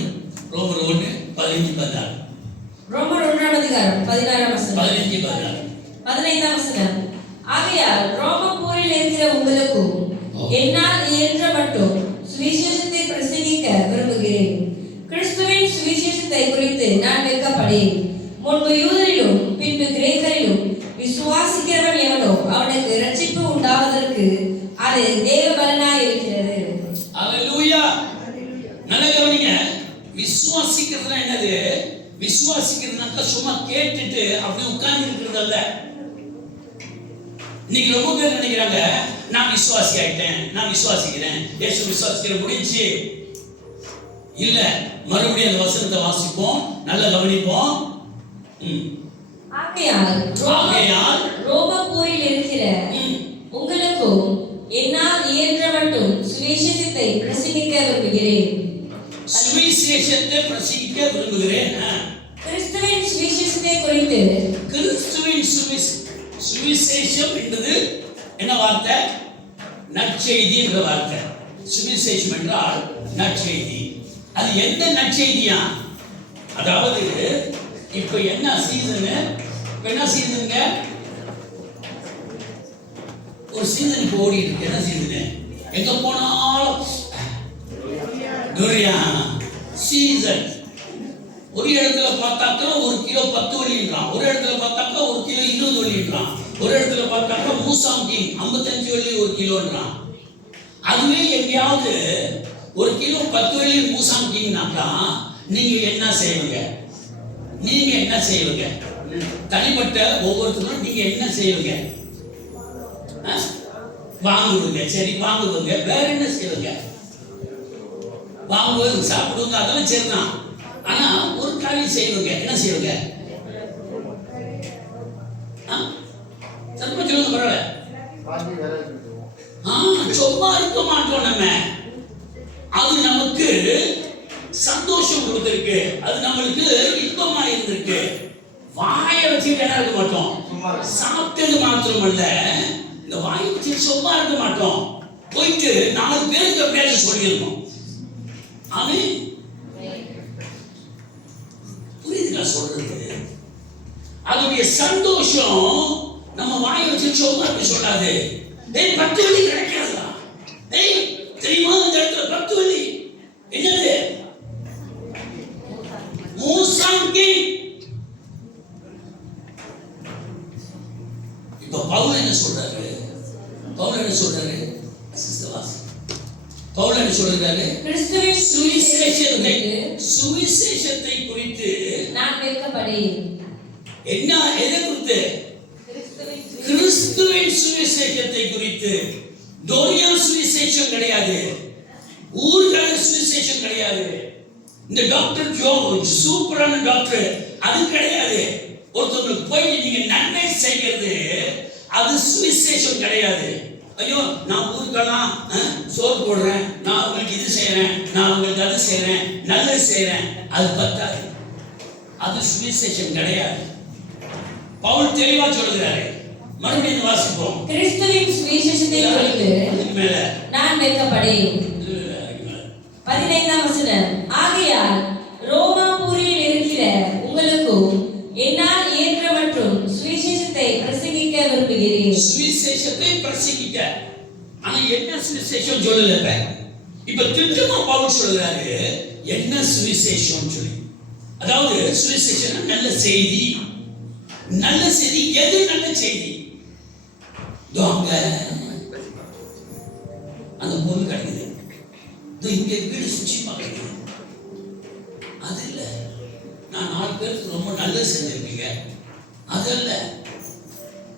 ரோமர் 1:15-16. 15ஆம் அதிகாரம் 16ஆம் வசனம். 15 16. 15ஆம் வசனம். ஆகையால் ரோமபூரில் இருக்கிற உங்களுக்கும் என்னால் இயன்ற மட்டும் சுவிசேஷத்தை பிரசங்கிக்க விரும்புகிறேன். கிறிஸ்துவின் சுவிசேஷத்தை குறித்து நான் வெட்கப்படேன். முன்பு யூதரிலும் பின்பு கிரேக்கரிலும் விசுவாசிக்கிறவன் எவனோ அவனுக்கு இரட்சிப்பு உண்டாவதற்கு அது தேவ பலனாய் இருக்கிறது. அல்லேலூயா. நல்லா கவனிங்க. விசுவாசிக்கிறதுனா என்னது? விசுவாசிக்கிறதுனாக்கா சும்மா கேட்டுட்டு அப்படியே உட்கார்ந்து இருக்கிறது அல்ல. இன்னைக்கு ரொம்ப பேர் நினைக்கிறாங்க, நான் விசுவாசி ஆயிட்டேன், நான் விசுவாசிக்கிறேன், இயேசு விசுவாசிக்கிற முடிஞ்சு. இல்ல, மறுபடியும் அந்த வசனத்தை வாசிப்போம், நல்லா கவனிப்போம். ஆகையால் ரோமபூரில் இருக்கிற உங்களுக்கும் என்னால் இயன்ற மட்டும் சுவிசேஷத்தை பிரசங்கிக்க விரும்புகிறேன். சுவிசேஷத்தை பிரசங்கிக்க விரும்புகிறேன். கிறிஸ்துவின் சுவிசேஷத்தை குறித்து. கிறிஸ்துவின் சுவிசேஷம் என்பது என்ன வார்த்தை? நற்செய்தி என்ற வார்த்தை. சுவிசேஷம் என்றால் நற்செய்தி. அது எந்த நற்செய்தியா? அதாவது இப்ப என்ன சீசன்? என்ன சீசனுங்க? ஒரு சீசன் இப்போ ஓடி இருக்கு. என்ன சீசன்? எங்க போனாலும் சீசன். ஒரு இடத்துல பார்த்தாக்கா 1 கிலோ 10 வெள்ளின்றான், ஒரு இடத்துல பார்த்தாக்கா 1 கிலோ 20 வெள்ளின்றான், ஒரு இடத்துல பார்த்தாக்கா மூசாங்கி 55 வெள்ளி 1 கிலோன்றான். அதுவே எங்கேயாவது 1 கிலோ 10 வெள்ளி மூசாங்கினாக்கா நீங்க என்ன செய்வீங்க? நீங்க என்ன செய்வீங்க? தனிப்பட்ட ஒவ்வொருத்தரும் நீங்க என்ன செய்வீங்க? வாங்குவீங்க. சரி, வாங்குவீங்க. வேற என்ன செய்வீங்க? வாங்குவது, சாப்பிடுவாங்க, அதெல்லாம் சரிதான். ஆனா ஒரு காரியம் செய்வீங்க. என்ன செய்வீங்க? சத்தமா சொல்லுங்க, பரவாயில்ல. சும்மா இருக்க மாட்டோம் நம்ம. அது நமக்கு சந்தோஷம் கொடுத்திருக்கு, அது நம்மளுக்கு இன்பமா இருந்திருக்கு. வாயை வச்சுட்டு என்ன இருக்க மாட்டோம், சாப்பிட்டது மாத்திரமல்ல, இந்த வாயை வச்சு சும்மா இருக்க மாட்டோம். போயிட்டு 4 பேருக்கு பேச சொல்லியிருக்கோம். ஆமென். புரியுதுங்களா சொல்றது? அதோடைய சந்தோஷம் நம்ம வாயை வச்சு சும்மா இருக்க சொல்லாது. 10 வெள்ளி கிடைக்காதா? தெரியுமா இந்த இடத்துல 10 வெள்ளி என்னது? மூசாங்கி. இப்ப பவுல் என்ன சொல்றாரு? பவுல் என்ன சொல்றாரு? பவுல் என்ன சொல்றாரு? கிறிஸ்துவின் சுவிசேஷத்தை குறித்து நான் வெட்கப்படேன். என்ன? எதை குறித்து? கிறிஸ்துவின் சுவிசேஷத்தை குறித்து. தோனியா சுவிசேஷம் கிடையாது, ஊர்கால சுவிசேஷம் கிடையாது, இந்த டாக்டர் ஜோ சூப்பரான டாக்டர் அது கிடையாது. ஒருத்தவங்களுக்கு போய் நீங்க நன்மை செய்கிறது அது சுவிசேஷம் கிடையாது. ஐயோ, நான் ஊருக்கெல்லாம் சோறு போடுறேன், நான் அவங்களுக்கு இது செய்யறேன், நான் அவங்களுக்கு அது செய்யறேன், நல்லது செய்யறேன், அது பத்தாது. அது சுவிசேஷம் கிடையாது. பவுல் தெளிவா சொல்கிறாரு. மறுபடியும் வாசிப்போம். கிறிஸ்துவின் சுவிசேஷத்தை குறித்து மேல நான் வெட்கப்படேன். 15ஆம் வசனம். ஆகையால் ரோமாபுரியில் இருக்கிற உங்களுக்கும் என்னால் இயன்ற மற்றும் சுவிசேஷத்தை பிரசங்கிக்க விரும்புகிறேன். சுவிசேஷத்தை பிரசங்கிக்க. ஆனா என்ன சுவிசேஷம் சொல்லல. இப்ப திட்டமா பவுல் சொல்றாரு என்ன சுவிசேஷம் சொல்லி. அதாவது சுவிசேஷம் நல்ல செய்தி. நல்ல செய்தி எது? நல்ல செய்தி. அங்க அந்த பொருள் கிடைக்குது, இங்க வீடு சுச்சிமா கிடைக்குது. அது இல்ல, நான் 4 பேருக்கு ரொம்ப நல்லது செஞ்சிருக்கீங்க, அது இல்ல.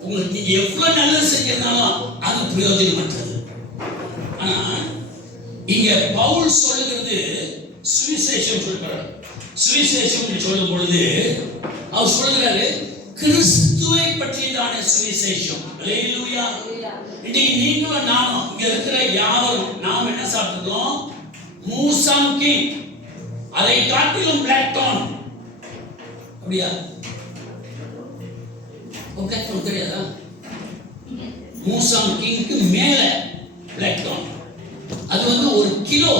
உங்களுக்கு நீங்க எவ்வளவு நல்லது செஞ்சிருந்தாலும் அது பிரயோஜனமற்றது. ஆனா இங்க பவுல் சொல்லுகிறது சுவிசேஷம் சொல்றாரு. சுவிசேஷம் சொல்லும் பொழுது அவர் சொல்றாரு கிறிஸ்துவை பற்றியதான சுவிசேஷம். அல்லேலூயா. இன்னைக்கு நீங்களும் நானும் இங்க இருக்கிற யாரும் நாம் என்ன சாப்பிட்டோம்? மூசாங்கி. அதை காட்டிலும் பிளாக்டான். அப்படியா? பிளாக்டான் தெரியாதா? மூசாங்கிக்கு மேல பிளாக்டான். அது வந்து 1 கிலோ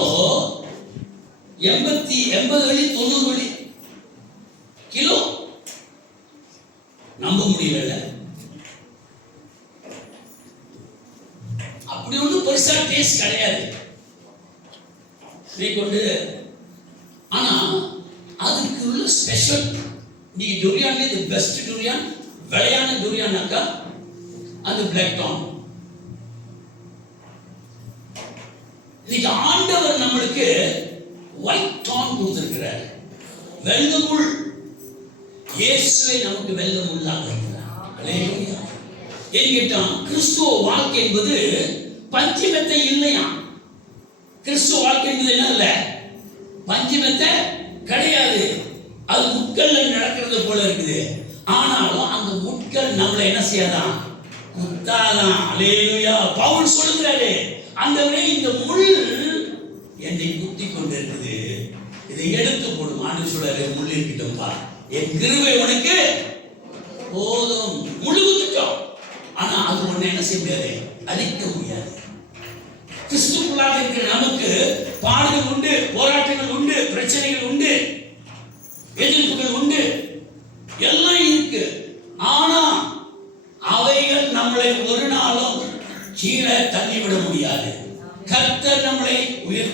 80 வெள்ளி 90 வெள்ளி கிலோ. நம்ப முடியல. அப்படி ஒன்றும் பெருசா டேஸ்ட் கிடையாது கொண்டு. ஆனா அதுக்கு உள்ள ஸ்பெஷல், நீங்க டூரியான்ல தி பெஸ்ட் டூரியான், விளையான டூரியானாக்கா அது பிளாக் டான். இன்னைக்கு ஆண்டவர் நம்மளுக்கு ஒயிட் டான் கொடுத்திருக்கிறார், வெள்ளமுள். இயேசுவை நமக்கு வெள்ளமுள்ளாக இருக்கிறார். அல்லேலூயா. ஏன் கேட்டா, கிறிஸ்துவ வாழ்க்கை என்பது பஞ்சமெத்தை இல்லையா. கிறிஸ்துவ வாழ்க்கை என்பது என்ன இல்ல, பஞ்சமெத்தை கிடையாது. அது முட்கள்ல நடக்கிறது போல இருக்குது. ஆனாலும் அந்த முட்கள் நம்மளை என்ன செய்யாதான், குத்தாதான். அல்லேலூயா. பவுல் சொல்லுகிறாரு, ஆண்டவரே இந்த முள் என்னை குத்தி கொண்டு இருக்குது, இதை எடுத்து போடும். ஆண்டு சொல்றாரு, முள் இருக்கட்டும்பா, என் கிருபை உனக்கு போதும். முழு குத்திட்டோம், ஆனா அது ஒண்ணு என்ன செய்ய முடியாது, அழிக்க முடியாது. கிறிஸ்துக்குள்ளாக இருக்கிற நமக்கு பாடுகள் உண்டு, போராட்டங்கள் உண்டு, பிரச்சனைகள் உண்டு, எதிர்ப்புகள் உண்டு, எல்லாம் இருக்கு. ஆனா அவைகள் நம்மளை ஒரு நாளும் கீழே தள்ளிவிட முடியாது. கர்த்தர் நம்மளை உயர்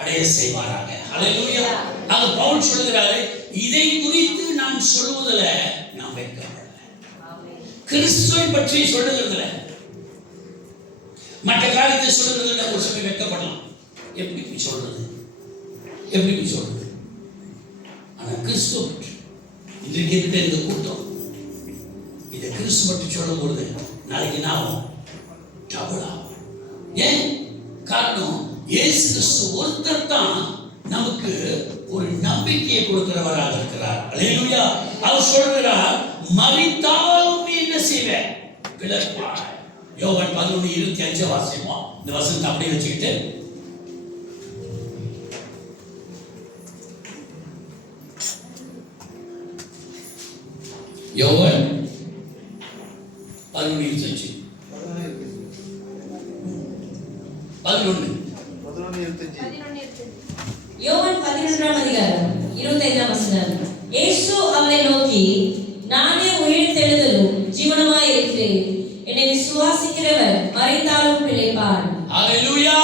அடைய செய்வாராக. அல்லேலூயா. அது பவுல் சொல்லுகிறாரு, இதை குறித்து நாம் சொல்லுவதில் நாம் வெட்கப்படல. கிறிஸ்துவை பற்றி சொல்லுகிறதுல, மற்ற காரியத்தை சொல்லுகிறதுல ஒரு சமயம் வெட்கப்படலாம். எப்படி சொல்றது, எப்படி சொல்றது? ஆனா கிறிஸ்துவ பற்றி இன்றைக்கு இருக்கிற இந்த கூட்டம் இதை கிறிஸ்து பற்றி சொல்லும் பொழுது நாளைக்கு நாமும் டபுள் ஆகும். ஏன் காரணம், இயேசு கிறிஸ்து ஒருத்தர் தான் நமக்கு ஒரு நம்பிக்கையை கொடுக்கிறவராக இருக்கிறார். அல்லேலூயா. அவர் சொல்கிறார், மரித்தாலும் நீ என்ன செய்வ, பிழைப்பாய். யோவான் 11:25 வாசிப்போம். இந்த வசனத்தை அப்படியே வச்சுக்கிட்டு, யோவான் 11:25 யோவான் 11ஆம் அதிகாரம் 25ஆம் வசனம். இயேசு அவரை நோக்கி, நானே உயிர்த்தெழுதலும் ஜீவனுமாய் இருக்கிறேன், என்னை விசுவாசிக்கிறவர் மரித்தாலும் பிழைப்பார். ஹalleluya,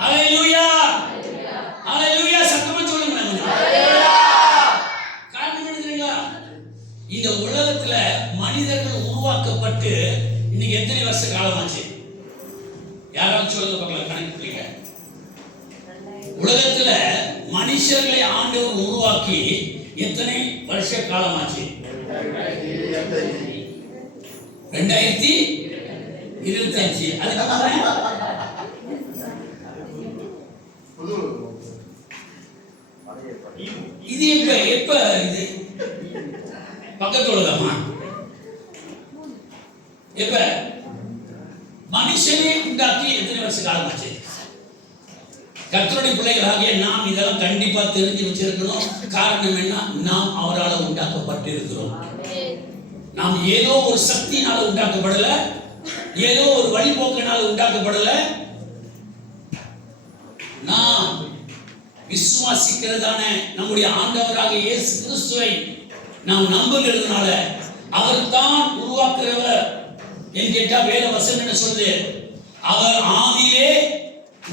ஹalleluya, ஹalleluya. சத்தமா சொல்லுங்க. ஹalleluya. காரணம் என்ன தெரியுங்களா? இந்த உலகத்துல மனிதர்கள் உருவாக்கப்பட்டு இன்னைக்கு எத்தனை வருஷ காலமாச்சு? யாராவது சொல்லுங்க பார்க்கலாம், கணக்கு பிடிங்க. உலகத்துல மனுஷர்களை ஆண்டவர் உருவாக்கி எத்தனை வருஷ காலமாச்சு? 2025. அதுக்கு இது எப்ப இது பக்கத்தோடதாமா? எப்ப மனுஷனே உண்டாக்கி எத்தனை வருஷ காலமாச்சு? கர்த்தருடைய பிள்ளைகளாகிய நாம் இதெல்லாம் கண்டிப்பா தெரிஞ்சு வச்சிருக்கணும். காரணம் என்ன, நாம் அவரால் உண்டாக்கப்பட்டு இருக்கிறோம். நாம் ஏதோ ஒரு சக்தியினால உண்டாக்கப்படல, ஏதோ ஒரு வழிபோக்கினால உண்டாக்கப்படல. நாம் விசுவாசிக்கிறதான நம்முடைய ஆண்டவராக இயேசு கிறிஸ்துவை நாம் நம்புகிறதுனால அவர் தான் உருவாக்குறவர் என்கிட்ட வேத வசனம் என்ன சொல்லுது, அவர் ஆதியிலே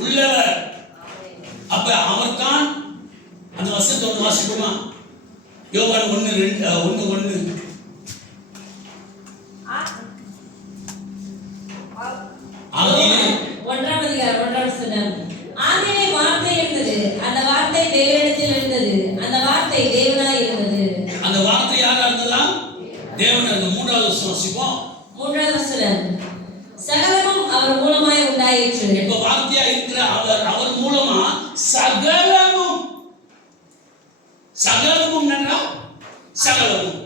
உள்ளவர். அப்ப அவர் தான் அந்த வசனத்தை ஒன்று வாசிக்குமா? யோவான் 1:1 ஆதியிலே 1ஆம் அதிகாரம் 1ஆம் வசனம். ஆதியிலே வார்த்தை இருந்தது, அந்த வார்த்தை தேவனிடத்தில் இருந்தது, அந்த வார்த்தை தேவனாய் இருந்தது. அந்த வார்த்தை யாரா இருந்ததா? தேவன். அந்த 3வது வசனம் வாசிப்போம். 3ஆவது வசனம். சகலமும் அவர் மூலமாய் உண்டாயிற்று. இப்ப வார்த்தையா இருக்கிற அவர் மூலமா சகலமும். சகலமும் என்றால் சகலமும்,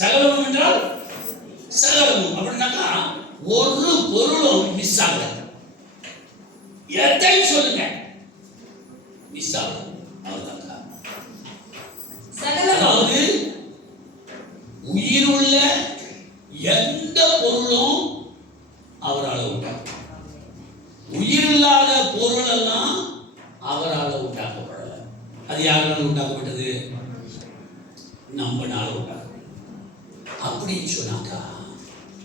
சகலமும் என்றால் சகலமும். அப்படின்னாக்கா ஒரு பொருளும் மிஸ் ஆகல. எதை சொல்லுங்க, மிஸ் ஆகல. அவ்வளவுதான். அதாவது உயிருள்ள எந்த பொருளும் அவரால் உண்டாக்கும். உயிரில்லாத பொருள் எல்லாம் அவரால் உண்டாக்கப்படல. அது யாரால் உண்டாக்கப்பட்டது? நம்மனால உண்டாக்கப்பட்டது. அப்படின்னு சொன்னாக்கா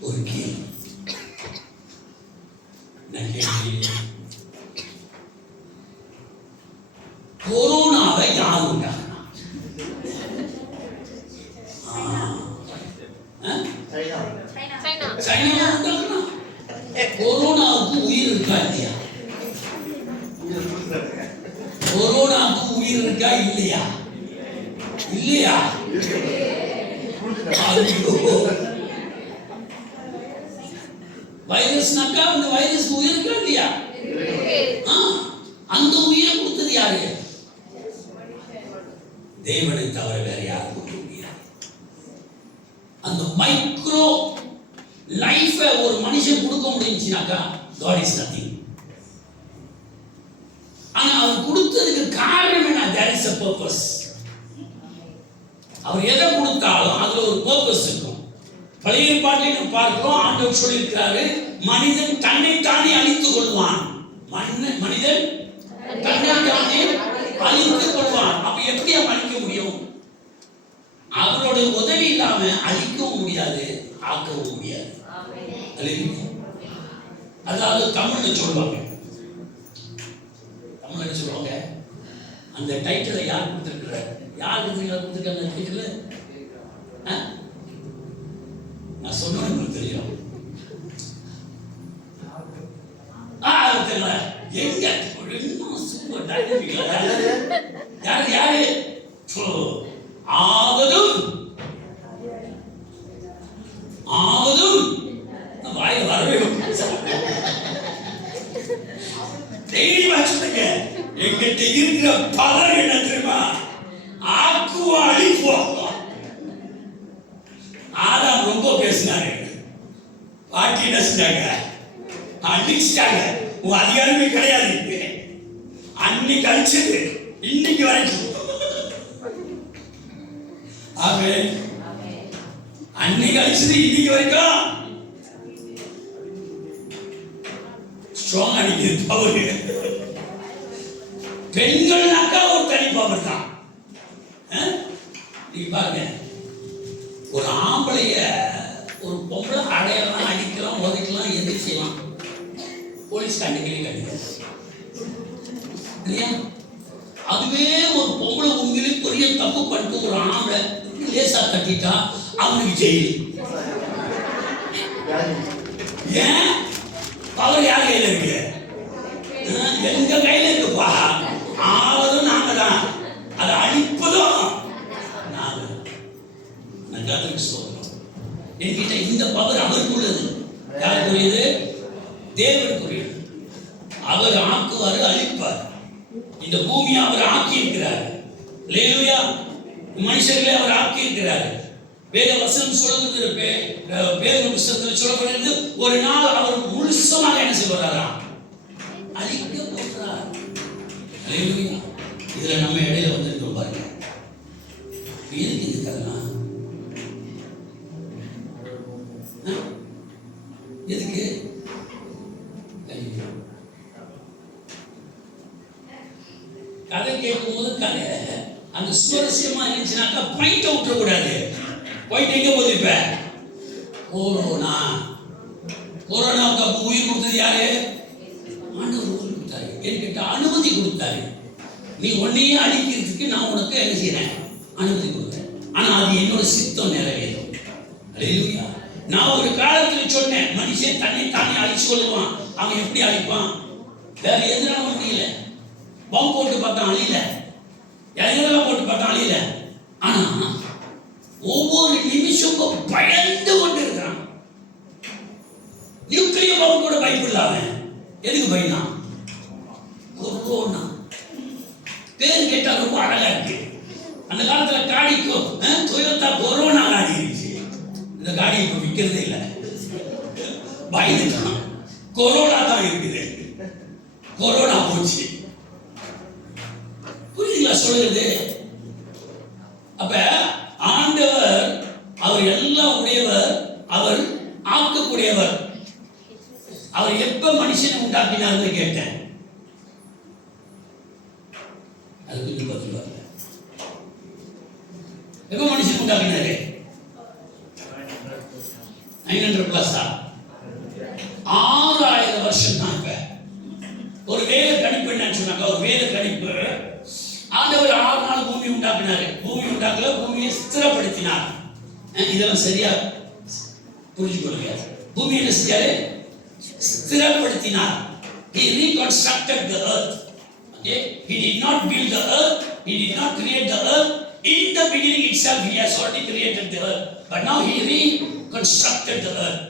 ஒரு கேள்வி நான் கேள்வி, கொரோனாவை யார் உண்டாக்குனா? China. சைனா உண்டாக்குனா? கொரோனாவுக்கு உயிர் இருக்கா இல்லையா? கொரோனாவுக்கு உயிர் இருக்கா இல்லையா? இல்லையா? வைரஸ்னாக்கா அந்த வைரஸ் உயிர் இருக்கா இல்லையா? அந்த உயிரை கொடுத்தது யாரு? தேவனை தவிர வேற யாரும் கொடுக்க முடியாது. அந்த மைக்ரோ லைஃப ஒரு மனுஷன் கொடுக்க முடிஞ்சுனாக்கா God is nothing. ஆனா அவர் கொடுத்ததுக்கு காரணம் என்ன? There is a purpose. அவர் எதை கொடுத்தாலும் அதுல ஒரு பர்பஸ் இருக்கும். பழைய ஏற்பாட்டிலே நாம் பார்க்கிறோம், ஆண்டவர் சொல்லியிருக்கிறாரு, மனிதன் தன்னைத்தானே அழித்துக் கொள்வான். மனிதன் தன்னைத்தானே அழித்துக் கொள்வான். அப்ப எப்படி அவன் அழிக்க முடியும்? அவருடைய உதவி இல்லாம அழிக்கவும் முடியாது, ஆக்கவும் முடியாது. அதாவது தமிழ்ல சொல்லுவாங்க, அந்த டைட்டிலை யார் கொடுத்திருக்கிறார்? யார் கொடுத்திருக்காங்க அந்த டைட்டில்? நான் சொன்னேன், உங்களுக்கு தெரியும். எங்க சூப்பர் டைனமிக். யாரு யாரு? ஆவதும் ஆவதும் வாயில வரவே டெய்லி வாசிங்க. எங்கிட்ட இருக்கிற பவர் என்ன தெரியுமா? ஆக்குவா அழிப்போம். ஆதாம் ரொம்ப பேசினாரு, பாட்டி என்ன செஞ்சாங்க? அழிச்சிட்டாங்க. உன் அதிகாரமே கிடையாது. அன்னைக்கு அழிச்சது இன்னைக்கு வரைக்கும். ஆமென். அன்னைக்கு அழிச்சது இன்னைக்கு வரைக்கும் ஸ்ட்ராங் அடிக்குது பவர். பெண்கள்னாக்கா ஒரு தனி பவர் தான். நீங்க பாருங்க, ஒரு ஆம்பளைய ஒரு பொம்பளை அடையலாம், அடிக்கலாம், உதைக்கலாம், எது செய்யலாம், போலீஸ் கண்டிக்கவே கண்டிப்பாங்க இல்லையா? அதுவே ஒரு பொம்பளை உண்மையிலே பெரிய தப்பு பண்ணிட்டு ஒரு ஆம்பளை லேசா கட்டிட்டா அவனுக்கு ஜெயில். ஏன்? பவர் யார் கையில இருக்கு? எங்க கையில இருக்குப்பா. ஆவதும் நாங்க தான், அதை அழிப்பதும் நாங்க. என்கிட்ட இந்த பவர் அவருக்குள்ளது. யாருக்குரியது? தேவனுக்குரியது. அவர் ஆக்குவாரு, அழிப்பார். இந்த பூமியை அவர் ஆக்கி இருக்கிறார். அல்லேலூயா. மனுஷர்களை அவர் ஆக்கி இருக்கிறார். வேத வசனம் சொல்லுகிறது, வேத புத்தகத்தில் சொல்லப்படுகிறது, ஒரு நாள் அவர் முழுசமாக என்ன செய்வாரா? அழிக்க போகிறார். அல்லேலூயா. இதுல நம்ம இடையில வந்திருக்கோம் பாருங்க. எதுக்கு இது கதனா? எதுக்கு? கதை கேட்கும் போது கதை அந்த சுவாரஸ்யமா இருந்துச்சுனாக்கா பாயிண்ட் விட்டுறக்கூடாது. பாயிண்ட் எங்க போகுது? இப்ப கொரோனாவுக்கு அப்ப உயிர் கொடுத்தது யாரு? ஆண்டவர் உயிர் கொடுத்தாரு. என்கிட்ட அனுமதி கொடுத்தாரு. நீ உன்னையே அழிக்கிறதுக்கு நான் உனக்கு என்ன செய்யறேன்? அனுமதி கொடுக்குறேன். ஆனா அது என்னோட சித்தம் நிறைவேறும். அல்லேலூயா. நான் ஒரு காலத்தில் சொன்னேன், மனுஷன் தன்னை தானே அழிச்சு கொள்ளுவான். அவன் எப்படி அழிப்பான்? வேற எதுனால முடியல. பம் போட்டு பார்த்தான், அழியல. எதெல்லாம் போட்டு பார்த்தான், அழியல. ஆனா ஒவ்வொரு நிமிஷமும் பயந்து கொண்டு இருக்கிறான். நியூக்ளியர் பம் கூட பயப்படலாம. எதுக்கு பயந்தான்? கொரோனா. பேர் கேட்டா ரொம்ப அழகா இருக்கு. அந்த காலத்துல காடிக்கோ டொயோட்டா கொரோனா காடி இருந்துச்சு. இந்த காடி இப்ப விற்கிறதே இல்லை. பயந்துட்டான். கொரோனா தான் இருக்குது. கொரோனா போச்சு. புரியுதுங்களா சொல்றது? அப்ப ஆண்டவர் அவர் எல்லாம் உடையவர், அவர் ஆக்கக்கூடியவர். அவர் எப்ப மனுஷனை உண்டாக்கினார்னு கேட்டேன். அதுக்கு பதில் வரல. எப்ப மனுஷன் உண்டாக்கினாரு? 900 பிளஸ் 6000 வருஷம் தான். இப்ப ஒரு வேத கணிப்பு என்னன்னு சொன்னாக்கா, ஒரு வேத கணிப்பு, ஆண்டவர் 6 நாள் பூமி உண்டாக்கினாரு. பூமி உண்டாக்கல, பூமியை ஸ்திரப்படுத்தினார். இதெல்லாம் சரியா புரிஞ்சுக்கொள்ளுங்க. பூமி என்ன செஞ்சாரு? ஸ்திரப்படுத்தினார். He reconstructed the earth. Okay, he did not build the earth, he did not create the earth. In the beginning itself he has already created the earth, but now he reconstructed the earth,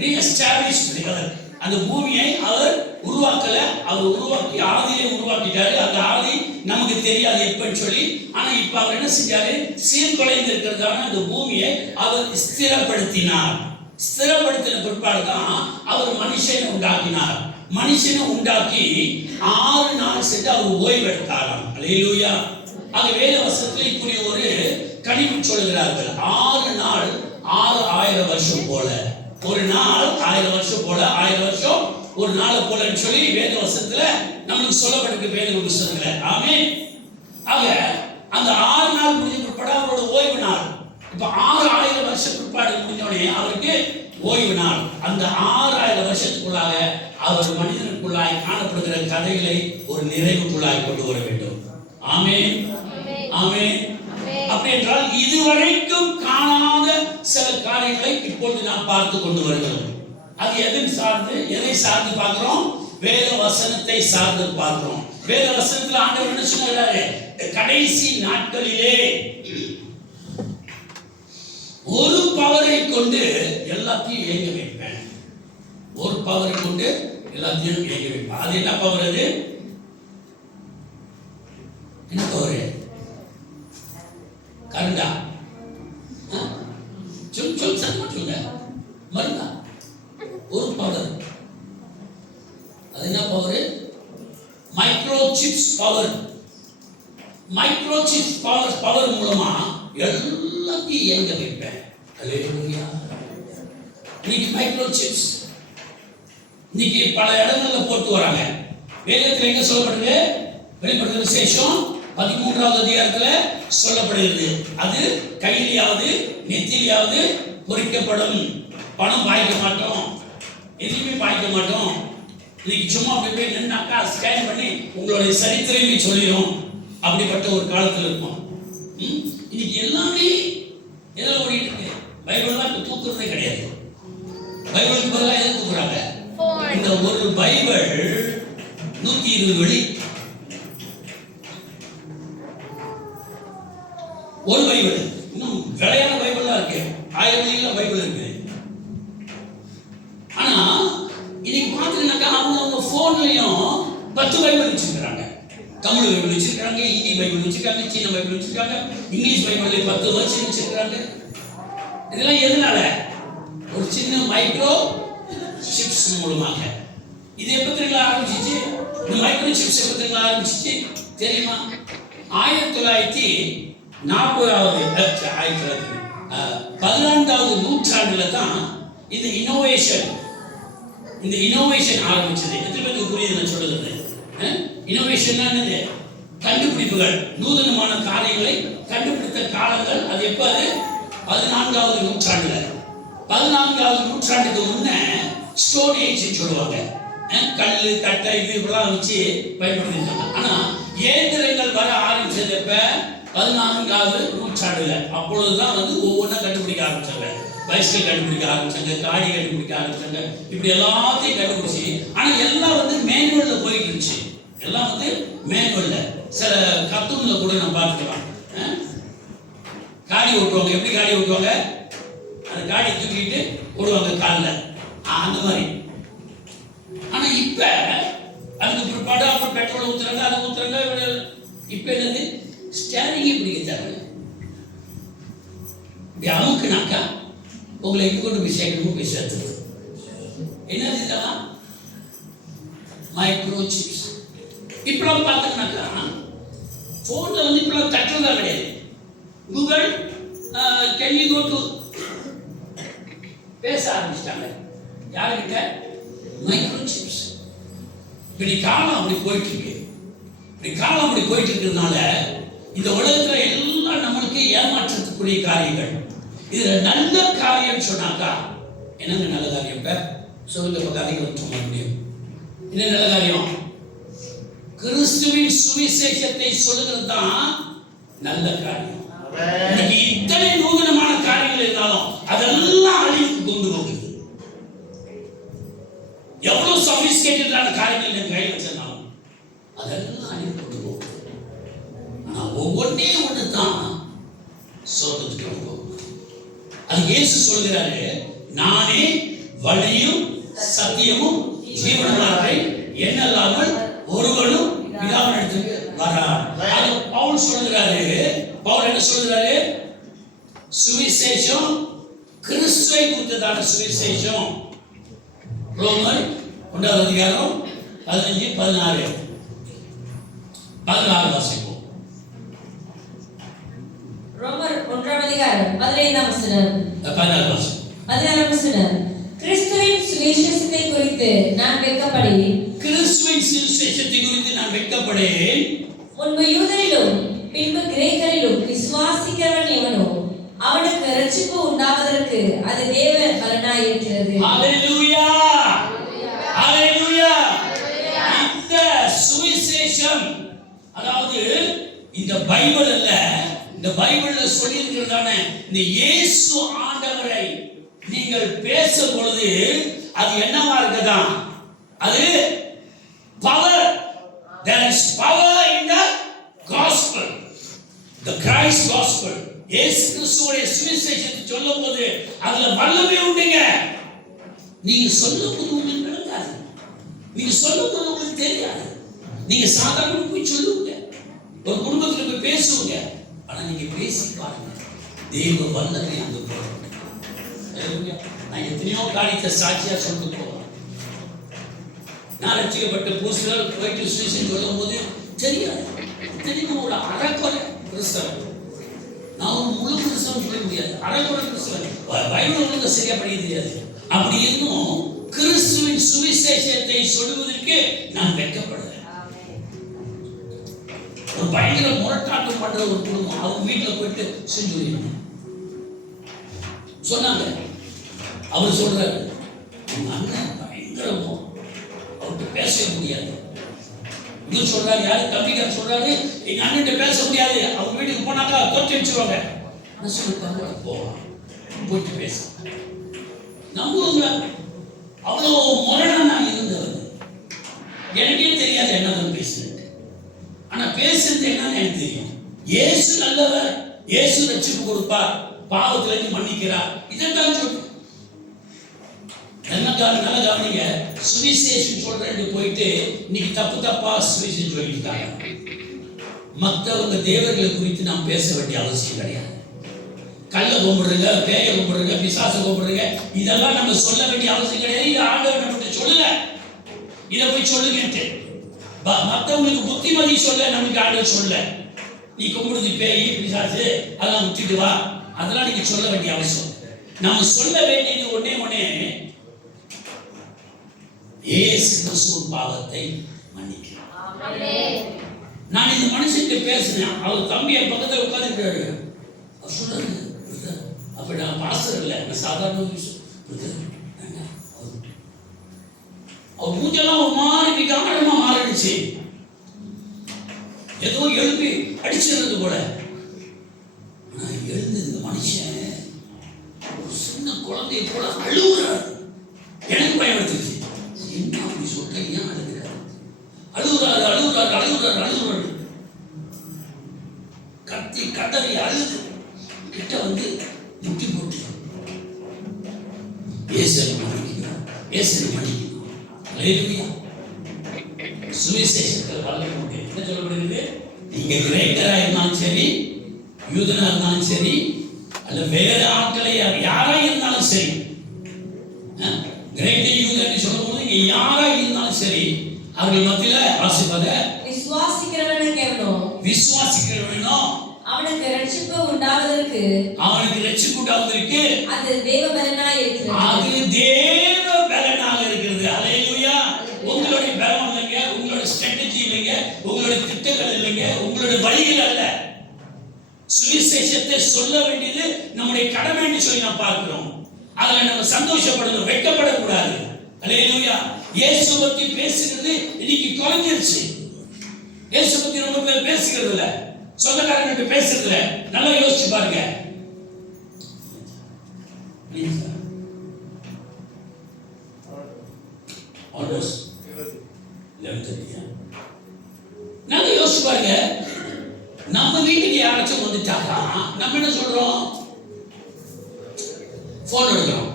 re-established the earth. அந்த பூமியை அவர் உருவாக்கல, அவர் உருவாக்கி ஆதியிலே உருவாக்கிட்டாரு. அந்த ஆதி நமக்கு தெரியாது எப்பன்னு சொல்லி. ஆனா இப்ப அவர் என்ன செஞ்சாரு? சீர்குலைந்து இருக்கிறதான அந்த பூமியை அவர் ஸ்திரப்படுத்தினார். ஸ்திரப்படுத்தின பிற்பாடு தான் அவர் மனுஷனை உண்டாக்கினார். மனுஷனை உண்டாக்கி 6 நாள் சென்று அவர் ஓய்வு எடுத்தாராம். அல்லேலூயா. ஆக வேத வசனத்தில் இப்படி ஒரு கணிப்பு சொல்கிறார்கள். 6 நாள் 6000 வருஷம் போல. ஒரு நாள் 1000 வருஷம் போல, 1000 வருஷம் ஒரு நாளை போலன்னு சொல்லி வேத வசனத்துல நமக்கு சொல்லப்பட்டிருக்கு, வேத புத்தகத்துல. ஆமென். ஆக அந்த 6 நாள் முடிஞ்ச பிற்பாடு அவரோட ஓய்வு நாள். இப்ப 6000 வருஷம் பிற்பாடு முடிஞ்சோடனே அவருக்கு ஓய்வு நாள். அந்த 6000 வருஷத்துக்குள்ளாக அவர் மனிதனுக்குள்ளாய் காணப்படுகிற கதைகளை ஒரு நிறைவுக்குள்ளாய் கொண்டு வர வேண்டும். ஆமென், ஆமென். அப்படி என்றால் இதுவரைக்கும் காணாத சில காரியங்களை இப்பொழுது நாம் பார்த்து கொண்டு வருகிறோம். அது எதை சார்ந்து பார்க்கிறோம்? வேத வசனத்தை சார்ந்து பார்க்கிறோம். வேத வசனத்தில் ஆண்டவர் என்ன சொல்றாரு? கடைசி நாட்களிலே ஒரு பவரை கொண்டு எல்லாத்தையும் இயங்க வைப்பேன். ஒரு பவரை கொண்டு எல்லாத்தையும் இயங்க வைப்பேன். அது என்ன பவர்? அது என்ன பவர்? கரண்டா? சொல் சொல்லுங்க. மருந்தா? ஒரு பவர். அது என்ன பவர்? மைக்ரோசிப்ஸ் பவர். மைக்ரோசிப்ஸ் பவர் மூலமா எல்லாத்தையும் இயங்க வைப்பேன். அல்லேலூயா. இன்னைக்கு மைக்ரோசிப்ஸ் இன்னைக்கு பல இடங்கள்ல போட்டு வராங்க. வேதத்தில் எங்க சொல்லப்படுது? வெளிப்படுத்தின விசேஷம் 13வது அதிகாரத்துல சொல்லப்படுகிறது. அது கையிலாவது நெத்தியிலாவது பொறிக்கப்படும். பணம் பாய்க்க மாட்டோம், எதுவுமே பாய்க்க மாட்டோம். இன்னைக்கு சும்மா போய் நின்னாக்கா ஸ்கேன் பண்ணி உங்களுடைய சரித்திரமே சொல்லிடும். அப்படிப்பட்ட ஒரு காலத்தில் இருக்கும். இன்னைக்கு எல்லாமே எதில் ஓடிட்டு இருக்கு? பைபிள்லாம் இப்போ தூக்குறதே கிடையாது. பைபிளுக்கு பதிலாக எதை தூக்குறாங்க? இந்த ஒரு பைபிள் 120 வெள்ளி. ஒரு பைபிள். இன்னும் விலையான பைபிள்லாம் இருக்கு, 1000 வெள்ளியில பைபிள் இருக்கு. ஆனா இன்னைக்கு பார்த்தீங்கன்னாக்கா அவங்க போன்லயும் 10 பைபிள் வச்சிருக்காங்க. தமிழ் பைபிள் வச்சிருக்காங்க, ஹிந்தி பைபிள் வச்சிருக்காங்க, சீன பைபிள் வச்சிருக்காங்க, இங்கிலீஷ் பைபிள் 10 வருஷம் வச்சிருக்காங்க. இதெல்லாம் எதனால? ஒரு சின்ன மைக்ரோ சிப்ஸ் மூலமாக. இது எப்ப ஆரம்பிச்சிச்சு? இந்த மைக்ரோ சிப்ஸ் எப்ப ஆரம்பிச்சிச்சு தெரியுமா? 14வது நூற்றாண்டுல தான் இந்த இனோவேஷன் ஆரம்பிச்சது. எத்தனை பேருக்கு புரியுது நான் சொல்றது? இனோவேஷன் என்னது? கண்டுபிடிப்புகள், நூதனமான காரியங்களை கண்டுபிடித்த காலங்கள். அது எப்ப? அது 14வது நூற்றாண்டுல. 14வது நூற்றாண்டுக்கு முன்ன ஸ்டோன் ஏஜ் சொல்லுவாங்க. கல்லு தட்டை இதெல்லாம் வச்சு பயன்படுத்திருக்காங்க. ஆனா இயந்திரங்கள் வர ஆரம்பிச்சது எப்ப? 14வது நூற்றாண்டுல. அப்பொழுதுதான் ஒவ்வொன்றா கண்டுபிடிக்க ஆரம்பிச்சாங்க. பைஸ்கல் கண்டுபிடிக்க ஆரம்பிச்சாங்க, காடி கண்டுபிடிக்க ஆரம்பிச்சாங்க. இப்படி எல்லாத்தையும் கண்டுபிடிச்சு, ஆனா எல்லாம் மேனுவல்ல போயிட்டு இருந்துச்சு. எல்லாம் மேனுவல்ல. சில கர்ட்டூன்ல கூட நம்ம பார்த்துக்கலாம். காடி ஓட்டுவாங்க. எப்படி காடி ஓட்டுவாங்க? அந்த காடியை தூக்கிட்டு ஓடுவாங்க காலில், அந்த மாதிரி. ஆனா இப்ப அதுக்கு பிற்பாடு அப்புறம் பெட்ரோல் ஊத்துறாங்க, அதை ஊத்துறாங்க. இப்ப என்னது? ஸ்டேரிங்கே பிடிக்கிறாங்க. இப்படி அமுக்குனாக்கா உங்களை எங்க கொண்டு போய் சேர்க்கணுமோ போய் சேர்த்துறது. என்னது இதெல்லாம்? Micro chips. இப்பெல்லாம் பார்த்தீங்கன்னாக்கா போன்ல இப்பெல்லாம் தட்டுறதா கிடையாது. Google can you go to பேச ஆரம்பிச்சிட்டாங்க. யாருக்கிட்ட? Micro chips. இப்படி காலம் அப்படி போயிட்டு இருக்கு. இப்படி காலம் அப்படி போயிட்டு இருக்கிறதுனால இந்த உலகத்துல எல்லாம் நம்மளுக்கு ஏமாற்றத்துக்குரிய காரியங்கள். இதுல நல்ல காரியம் சொன்னாக்கா என்னங்க நல்ல காரியம்? இப்ப சொல்லுங்க, இப்ப காரியம் சொல்ல முடியும். என்ன நல்ல காரியம்? கிறிஸ்துவின் சுவிசேஷத்தை சொல்லுகிறது தான் நல்ல காரியம். இன்னைக்கு இத்தனை நூதனமான காரியங்கள் இருந்தாலும் அதெல்லாம் அழிவுக்கு கொண்டு போகுது. எவ்வளவு சபிஸ்கேட்டடான காரியங்கள் என் கையில் வச்சிருந்தாலும் அதெல்லாம் அழிவு கொண்டு போகுது. ஆனா ஒவ்வொன்னே ஒன்று தான் சொர்க்கத்துக்கு கொண்டு போகும். அது இயேசு சொல்கிறாரு, நானே வழியும் சத்தியமும் ஜீவனுமானவரை என்னல்லாமல் ஒருவனும் பிதாவினிடத்துக்கு வரான். அது பவுல் சொல்கிறாரு. பவுல் என்ன சொல்கிறாரு? சுவிசேஷம் கிறிஸ்துவை குறித்ததான சுவிசேஷம். ரோமர் 1ஆம் அதிகாரம் 15, 16 வாசிப்போம். ரோமர் 1ஆம் அதிகாரம் 15ஆம் வசனம். 16 வசனம். கிறிஸ்துவின் சுவிசேஷத்தை குறித்து நான் வெட்கப்படேன். கிறிஸ்துவின் சுவிசேஷத்தை குறித்து நான் வெட்கப்படேன். முன்பு யூதரிலும் பின்பு கிரேக்கரிலும் விசுவாசிக்கிறவன் எவனோ அவனுக்கு ரட்சிப்பு உண்டாவதற்கு அது தேவ பலனாய் இருக்கிறது. ஹalleluya, ஹalleluya. இந்த சுவிசேஷம், அதாவது இந்த பைபிள் அல்ல, இந்த பைபிள்ல சொல்லி இருக்கிறதான இந்த இயேசு ஆண்டவரை நீங்கள் பேசும் பொழுது அது என்னவா இருக்குதா? அது power. There is power in the gospel, the Christ gospel. இயேசு கிறிஸ்துவுடைய சுவிசேஷத்தை சொல்லும்போது அதுல வல்லமை உண்டுங்க. நீங்க சொல்லும்போது உங்களுக்கு நடக்காது, நீங்க சொல்லும்போது உங்களுக்கு தெரியாது. நீங்க சாதாரண போய் சொல்லுவீங்க, ஒரு குடும்பத்துல போய் பேசுவீங்க. ஆனா நீங்க பேசி பாருங்க, தேவ வல்லமை அங்க போகும். நான் எத்தனையோ காரியத்தை சாட்சியா சொல்லிட்டு போவேன். நான் ரட்சிக்கப்பட்ட புதுசுகள் போயிட்டு சுவிசேஷம் சொல்லும் போது தெரியாது, தெரியும் ஒரு அறக்குறை கிறிஸ்தவன். நான் ஒரு முழு கிறிஸ்தவன் சொல்ல முடியாது, அறக்குறை கிறிஸ்தவன். பைபிள் ஒழுங்கு சரியா படிக்க தெரியாது. அப்படி இருந்தும் கிறிஸ்துவின் சுவிசேஷத்தை சொல்லுவதற்கு நான் வெட்கப்படுறேன். ஒரு பயங்கர முரட்டாட்டம் பண்ற ஒரு குடும்பம், அவங்க வீட்டுல போயிட்டு செஞ்சு சொன்னாங்க. அவர் சொல்றாரு, உங்க அண்ணன் பயங்கரமோ, அவர்கிட்ட பேசவே முடியாது. இவர் சொல்றாரு, யாரு தம்பிக்கார் சொல்றாரு, எங்க அண்ணன் பேச முடியாது, அவங்க வீட்டுக்கு போனாக்கா தோற்றி வச்சுருவாங்க. போகலாம், போயிட்டு பேச நம்புங்க. அவ்வளோ முரணா நான் இருந்தவர். எனக்கே தெரியாது என்னதான் பேசுறது. ஆனா பேசுறது என்னன்னு எனக்கு தெரியும். இயேசு நல்லவர், இயேசு ரட்சிப்பு கொடுப்பார், பாவத்துல இருந்து மன்னிக்கிறார். இதைத்தான் சொல்றேன். நல்ல கவனிங்க. சுவிசேஷம் சொல்றேன்னு போயிட்டு இன்னைக்கு தப்பா சுவிசேஷம் சொல்லிட்டாங்க. மற்றவங்க தேவர்களை குறித்து நாம் பேச வேண்டிய அவசியம் கிடையாது. கல்ல கும்பிடுறீங்க, பேய கும்பிடுறீங்க, பிசாச கும்பிடுறீங்க, இதெல்லாம் நம்ம சொல்ல வேண்டிய அவசியம் கிடையாது. இது ஆண்டவர் நம்மகிட்ட சொல்லல, இதை போய் சொல்லுங்கன்ட்டு. மற்றவங்களுக்கு புத்திமதி சொல்ல நமக்கு ஆண்டவர் சொல்ல. நீ கும்பிடுது பேய் பிசாசு அதெல்லாம் விட்டுட்டு வா, அதெல்லாம் நீங்க சொல்ல வேண்டிய அவசியம். நம்ம சொல்ல வேண்டியது ஒன்னே, இயேசு கிறிஸ்துவின் பாவத்தை மன்னிக்கிறார். நான் இந்த மனுஷன்கிட்ட பேசுறேன், அவர் தம்பி என் பக்கத்தில் உட்கார்ந்துட்டாரு. அவர் சொல்றாரு, அப்ப நான் பாஸ்டர் இல்லை, நான் சாதாரண அவர் மூஞ்செல்லாம் ஒரு மாதிரி விகாரமா மாறிடுச்சு, ஏதோ எழுப்பி அடிச்சிருந்தது போல. ஆனா எழுந்து இந்த மனுஷன் ஒரு சின்ன குழந்தைய போல அழுகுறாரு. எனக்கு பயன்படுத்திடுச்சு. என்ன அப்படி சொல்ற, ஏன் அழுகிறாரு? அழுகுறாரு. கத்தி கதறி அழுது கிட்ட வந்து முட்டி போட்டு இயேசுவை மன்னிக்கணும், இயேசுவை மன்னிக்கணும். அல்லேலூயா. சுவிசேஷத்தில் வல்லமை உண்டு. என்ன சொல்லப்படுகிறது? நீங்க கிரேக்கரா இருந்தாலும் சரி, யூதனா இருந்தாலும் சரி, அல்ல வேற ஆட்களை யாரா இருந்தாலும் சரி, கிரேக்க யூதன் சொல்லும்போது இங்க யாரா இருந்தாலும் சரி, அவர்கள் மத்தியில வாசிப்பத விசுவாசிக்கிறவனோ அவனுக்கு ரட்சிப்பு உண்டாவதற்கு அது தேவ பலனாக இருக்கிறது. அல்லேலூயா. உங்களுடைய பலம் இல்லைங்க, உங்களுடைய ஸ்ட்ராட்டஜி இல்லைங்க, உங்களுடைய திட்டங்கள் இல்லைங்க, உங்களுடைய வழிகள் அல்ல. சுவிசேஷத்தை சொல்ல வேண்டியது நம்முடைய கடமைன்னு சொல்லி நாம் பார்க்கிறோம். அதுல நம்ம சந்தோஷப்படணும், வெட்கப்படக்கூடாது. அல்லேலூயா. இயேசு பத்தி பேசுகிறது இன்னைக்கு குறைஞ்சிருச்சு. இயேசு பத்தி ரொம்ப பேர் பேசுகிறது இல்ல, சொந்தக்காரங்கிட்ட பேசுறது இல்ல. நல்லா யோசிச்சு பாருங்க. நல்லா யோசிச்சு பாருங்க. நம்ம வீட்டுக்கு யாராச்சும் வந்துட்டாக்கா நம்ம என்ன சொல்றோம்? போன் எடுக்கிறோம்.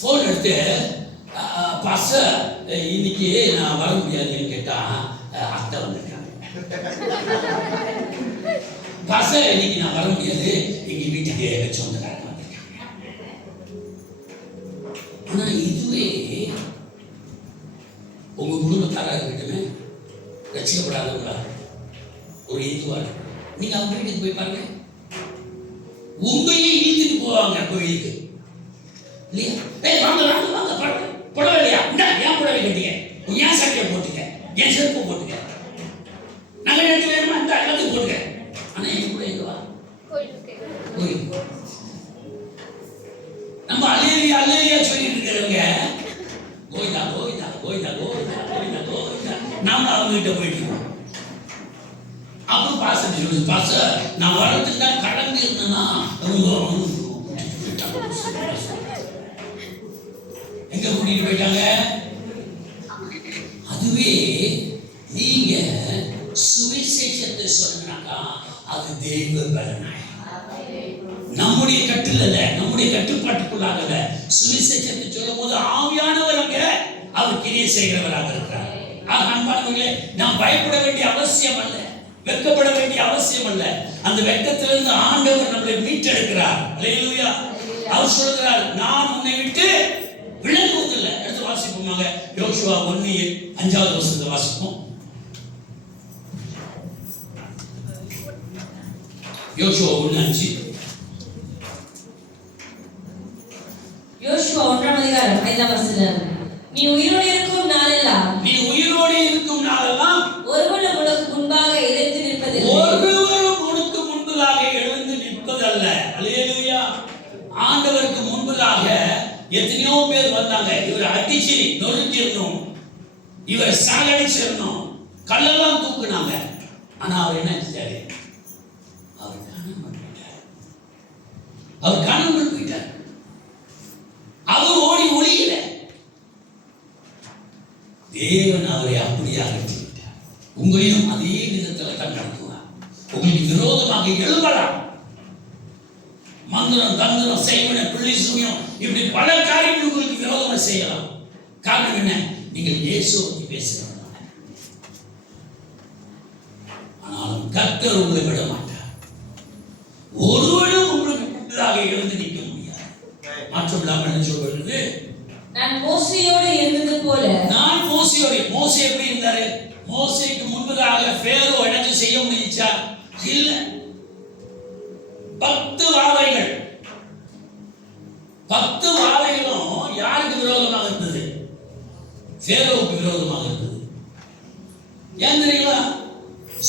போன் எடுத்து பாஸ்டர் இன்னைக்கு நான் வர முடியாதுன்னு கேட்டா அத்தை வந்திருக்காங்க. பாஸ்டர் இன்னைக்கு நான் வர முடியாது, எங்க வீட்டுக்கு சொந்தக்காரங்க வந்திருக்காங்க. ஆனா இதுவே உங்க குடும்பத்தாரா இருக்கட்டுமே, ரசிக்கப்படாதவங்களா ஒரு இந்துவா நீங்க அவங்க வீட்டுக்கு போய் பாருங்க, உங்களையே இழுத்துட்டு போவாங்க கோயிலுக்கு இல்லையா? வாங்க வாங்க வாங்க புடவை இல்லையா, இந்த ஏன் புடவை கட்டிங்க, ஏன் சட்டையை போட்டுக்க, ஏன் செருப்பு போட்டுக்க, நாங்கள் எடுத்து வேணுமா இந்த எல்லாத்துக்கும் போட்டுக்க. ஆனா என் கூட எங்க வா கோயிலுக்கு. நம்ம அல்லேலியா அல்லேலியா சொல்லிட்டு இருக்கிறவங்க கோயிலா கோயிலா கோயிலா கோயிலா கோயிலா கோயிலா நாம அவங்க கிட்ட போயிட்டு இருக்கோம். அப்புறம் பாஸ்டர் சொல்லுது, பாஸ்டர் நான் வரதுக்கு தான் கடந்து இருந்தேன்னா எங்க கூட்டிட்டு போயிட்டாங்க. அதுவே நீங்க சுவிசேஷத்தை சொன்னாக்கா அது தெய்வ பலனாய் நம்முடைய கட்டில் அல்ல, நம்முடைய கட்டுப்பாட்டுக்குள்ளாக அல்ல. சுவிசேஷத்தை சொல்லும் போது ஆவியானவர் அங்க அவர் கிரியை செய்கிறவராக இருக்கிறார். அன்பானவர்களே, நாம் பயப்பட வேண்டிய அவசியம் அல்ல, வெட்கப்பட வேண்டிய அவசியம் அல்ல. அந்த வெட்கத்திலிருந்து ஆண்டவர் நம்மளை மீட்டெடுக்கிறார். அல்லேலூயா. அவர் சொல்கிறார், நான் உன்னை விட்டு விலகுவதில்லை. எடுத்து வாசிப்போமாக. யோசுவா 1:5 வசனத்தை வாசிப்போம். யோசுவா 1:5. யோசுவா 1:5 நீ உயிரோடு இருக்கும் நாளெல்லாம் ஒருவனும் உனக்கு முன்பாக எழுந்து நிற்பதில்லை. ஒருவரும் உனக்கு முன்பதாக எழுந்து நிற்பதல்ல. அல்லேலூயா. ஆண்டவருக்கு முன்பதாக எத்தனையோ பேர் வந்தாங்க. இவர் அடிச்சு நொறுக்கிடணும், இவர் சாகடிச்சிடணும், கல்லெல்லாம் தூக்குனாங்க. ஆனா அவர் என்ன செஞ்சாரு? அவர் காணாமல் போயிட்டார். அவர் காணாமல் போயிட்டார். அவர் ஓடி ஒளியல. தேவன் அவரை அப்படியே அகற்றி விட்டார். உங்களையும் அதே விதத்தில் தான் நடத்துவார். உங்களுக்கு விரோதமாக எழுதலாம். மந்திரம் தந்திரம் செய்வன பிள்ளை சூயம் இப்படி பல காரியங்கள் உங்களுக்கு விரோதமாக செய்யலாம். காரணம் என்ன? நீங்கள் இயேசுவை பற்றி பேசுகிறவங்க. ஆனாலும் கர்த்தர் உங்களை விட மாட்டார். ஒருவரும் உங்களுக்கு முன்னதாக எழுந்து நிற்க முடியாது. மாற்றம் இல்லாமல் என்ன சொல்வது? நான் மோசேயோடு இருந்தது போல. நான் மோசேயோடு. மோசே எப்படி இருந்தாரு? மோசேக்கு முன்பதாக பேரோ எனக்கு செய்ய முடிஞ்சா? இல்ல. 10 வாதைகள். 10 வாதைகளும் யாருக்கு விரோதமாக இருந்தது? பேரோவுக்கு விரோதமாக இருந்தது. ஏன் தெரியுமா?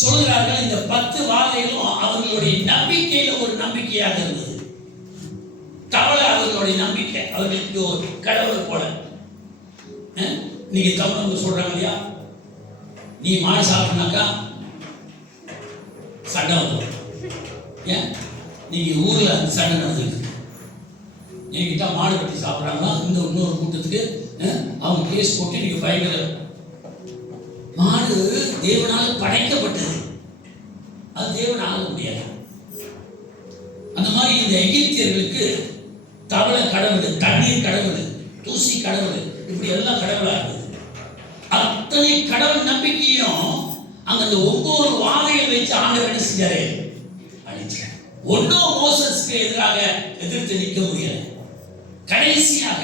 சொல்கிறார்கள், இந்த 10 வாதைகளும் அவர்களுடைய நம்பிக்கையில ஒரு நம்பிக்கையாக இருந்தது. தவளை அவர்களுடைய நம்பிக்கை. அவர்களுக்கு ஒரு கடவுள் போல. நீங்க தமிழ் சொல்றாங்க இல்லையா, நீ மாடு சாப்பிட்னாக்கா சண்டை வந்துடும். ஏன்? நீங்க ஊர்ல சண்டை நடந்துருக்கு. என்கிட்ட மாடு கட்டி சாப்பிட்றாங்களா இன்னொரு கூட்டத்துக்கு அவங்க கேஸ் போட்டு நீங்க பயங்கர. மாடு தேவனால் படைக்கப்பட்டது, அது தேவன் ஆக முடியாது. அந்த மாதிரி இந்த எகிப்தியர்களுக்கு தவளை கடவுள், தண்ணீர் கடவுள், தூசி கடவுள், இப்படி எல்லாம் கடவுளா இருந்தது. அத்தனை கடவுள் நம்பிக்கையும் அங்க அந்த ஒவ்வொரு வாதையை வச்சு ஆண்டவர் என்ன செஞ்சாரு? அழிச்சார். ஒன்னும் மோசஸ்க்கு எதிராக எதிர்த்து நிற்க முடியாது. கடைசியாக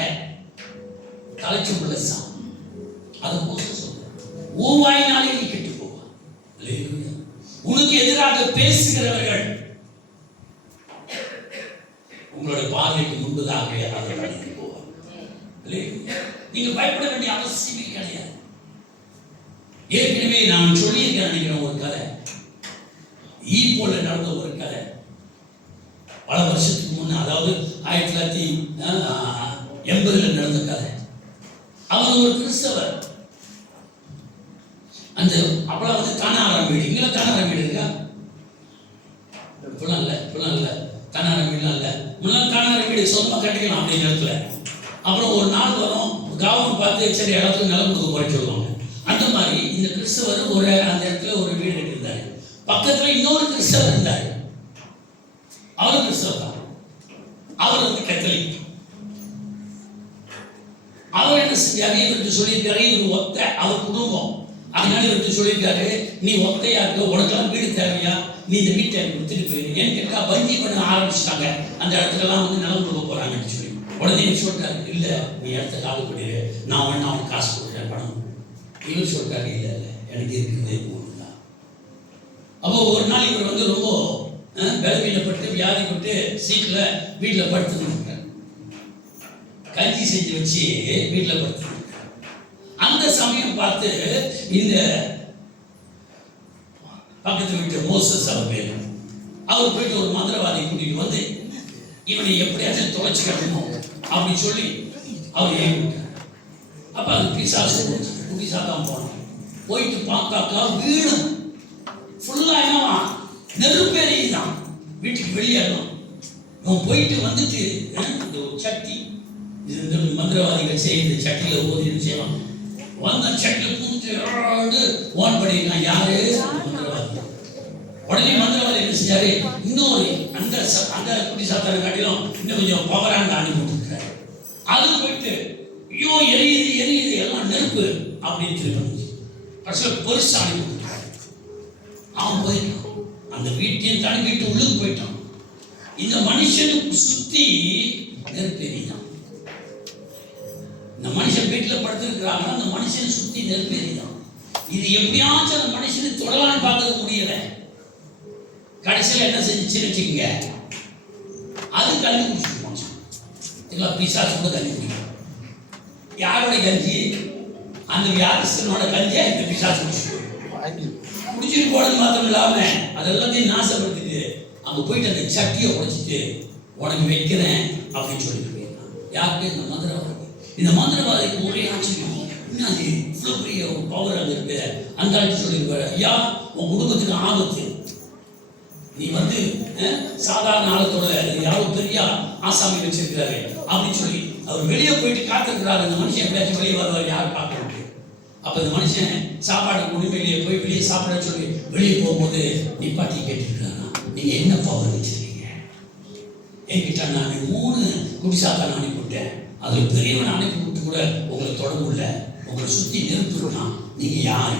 தலைச்சும் பிள்ளை அது மோசஸ் ஊவாயினாலே நீ கெட்டு போவா. உனக்கு எதிராக பேசுகிறவர்கள் உங்களுடைய பார்வைக்கு முன்பதாக அதை நடத்தி போவார். நீங்க பயப்பட வேண்டிய அவசியமே கிடையாது. ஏற்கனவே நான் சொல்லியிருக்கேன் நினைக்கிறேன் ஒரு கதை. போல நடந்த ஒரு கதை. பல வருஷத்துக்கு முன்னே, அதாவது 1980 நடந்த கதை. அவர் ஒரு கிறிஸ்தவர். அந்த அப்பெல்லாம் வந்து கனாரம் வீடு, இங்கே கனாரம் வீடு இருக்கா? இப்பெல்லாம் இல்லை கனாரம் வீடுலாம் இல்லை. முன்னாள் கனாரம் வீடு சொந்தமாக கட்டிக்கலாம் அப்படிங்கிற இடத்துல. அப்புறம் ஒரு நாள் வரும், கவர்மெண்ட் பார்த்து சரி இடத்துல நிலம் கொடுக்க போற சொல்லுவாங்க. அந்த மாதிரி இந்த கிறிஸ்தவர் ஒரு அந்த இடத்துல ஒரு வீடு கட்டியிருந்தாரு. பக்கத்துல இன்னொரு கிறிஸ்தவர் இருந்தார். அவர் கிறிஸ்தவர் தான். அவர் வந்து கத்தோலிக். அவர் என்ன செஞ்சாரு, இவருக்கு சொல்லியிருக்காரு, இவர் ஒத்த அவர் குடும்பம், அதனால இவருக்கு சொல்லியிருக்காரு, நீ ஒத்தையா இருக்க, உனக்கெல்லாம் வீடு தேவையா, நீ இந்த வீட்டை கொடுத்துட்டு போயிரு. ஏன்னு கேட்டா பந்தி பண்ண ஆரம்பிச்சுட்டாங்க, அந்த இடத்துலலாம் வந்து நிலம் கொடுக்க போறாங்கன்னு சொல்லி. உடனே சொல்லிட்டாரு, இல்லை நீ இடத்த காலி பண்ணிடு, நான் ஒன்று அவனுக்கு காசு கொடுக்குறேன் பணம். இவர் சொல்லிட்டாரு, இல்லை எனக்கு இருக்குது போகணும் தான். அப்போ ஒரு நாள் இவர் வந்து ரொம்ப பலவீனப்பட்டு வியாதிப்பட்டு சீட்டில் வீட்டில் படுத்துருக்காரு. கஞ்சி செஞ்சு வச்சு வீட்டில் படுத்துருக்காரு. அந்த சமயம் பார்த்து இந்த பக்கத்து வீட்டு மோசஸ் அவர் பேர், அவர் போயிட்டு ஒரு மந்திரவாதி கூட்டிட்டு வந்து இவனை எப்படியாச்சும் தொலைச்சு கட்டணும் அப்படின்னு சொல்லி அவர் ஏறிவிட்டார். அப்ப அது பிசாசு தான் போனோம். போயிட்டு பார்த்தாக்கா வீடு ஃபுல்லா என்னவா நெருப்பெறியுதான். வீட்டுக்கு வெளியேறணும். அவன் போயிட்டு வந்துட்டு இந்த ஒரு சட்டி, இது இந்த மந்திரவாதிகள் செய்ய சட்டியில ஊதி செய்வான். வந்த சட்டியில பூந்து ஓன் பண்ணிருக்கான். யாரு? மந்திரவாதி. உடனே மந்திரவாதி என்ன செஞ்சாரு, இன்னொரு அந்த குடி சாத்தான காட்டிலும் இன்னும் கொஞ்சம் பவரான அனுப்பி விட்டுருக்காரு. அது போயிட்டு ஐயோ எரியுது எல்லாம் நெருப்பு அப்படின்னு சொல்லி பெருசா அனுப்பி விட்டுருக்காரு. அவன் போயிட்டான். அந்த வீட்டையும் தாண்டி வீட்டு உள்ளுக்கு போயிட்டான். இந்த மனுஷனுக்கு சுத்தி நெருப்பு எரியுதான். இந்த மனுஷன் வீட்டில் படுத்திருக்கிறாங்க, அந்த மனுஷனை சுத்தி நெருப்பு எரியுதான். இது எப்படியாச்சும் அந்த மனுஷனை தொடலான்னு பார்க்க முடியல. கடைசியில் என்ன செஞ்சுச்சுன்னு வச்சுக்கோங்க, அது கல்வி குடிச்சுட்டு போச்சு. இதெல்லாம் பிசாசு கூட கல்வி குடிக்கும். யாரோட கஞ்சி? அந்த வியாதிஸ்தனோட கஞ்சியா இந்த பிசாசு குடிச்சிட்டு போனது மாத்திரம் இல்லாம அதெல்லாத்தையும் நாசப்படுத்திட்டு அங்க போயிட்டு அந்த சட்டியை உடைச்சிட்டு உனக்கு வைக்கிறேன் அப்படின்னு சொல்லிட்டு போயிருக்கான். யாருக்கு? இந்த மந்திரவாதி. இந்த மந்திரவாதிக்கு ஒரே ஆச்சரியம், இன்னும் அது இவ்வளவு பெரிய ஒரு பவர் அங்க இருக்கு. அந்த ஆட்சி சொல்லியிருப்பாரு, ஐயா உன் குடும்பத்துக்கு ஆபத்து, நீ வந்து சாதாரண ஆளத்தோட யாரும் பெரிய ஆசாமி வச்சிருக்கிறாரு அப்படின்னு சொல்லி அவர் வெளியே போயிட்டு காத்திருக்கிறாரு. அந்த மனுஷன் எப்படியாச்சும் வெளியே வருவார், யார் பார்க்கறது. அப்ப இந்த மனுஷன் சாப்பாடு உரிமையிலேயே போய் வெளியே சாப்பிட சொல்லி வெளியே போகும்போது நிப்பாட்டி கேட்டுருக்காங்க, நீங்க என்ன பவர் வச்சிருக்கீங்க? என்கிட்ட நான் 3 குடிசாத்தான் அனுப்பிவிட்டேன், அதுல பெரியவனை அனுப்பி விட்டு கூட உங்களை தொட முடியல, உங்களை சுத்தி நெருப்பு இருக்கான், நீங்க யாரு?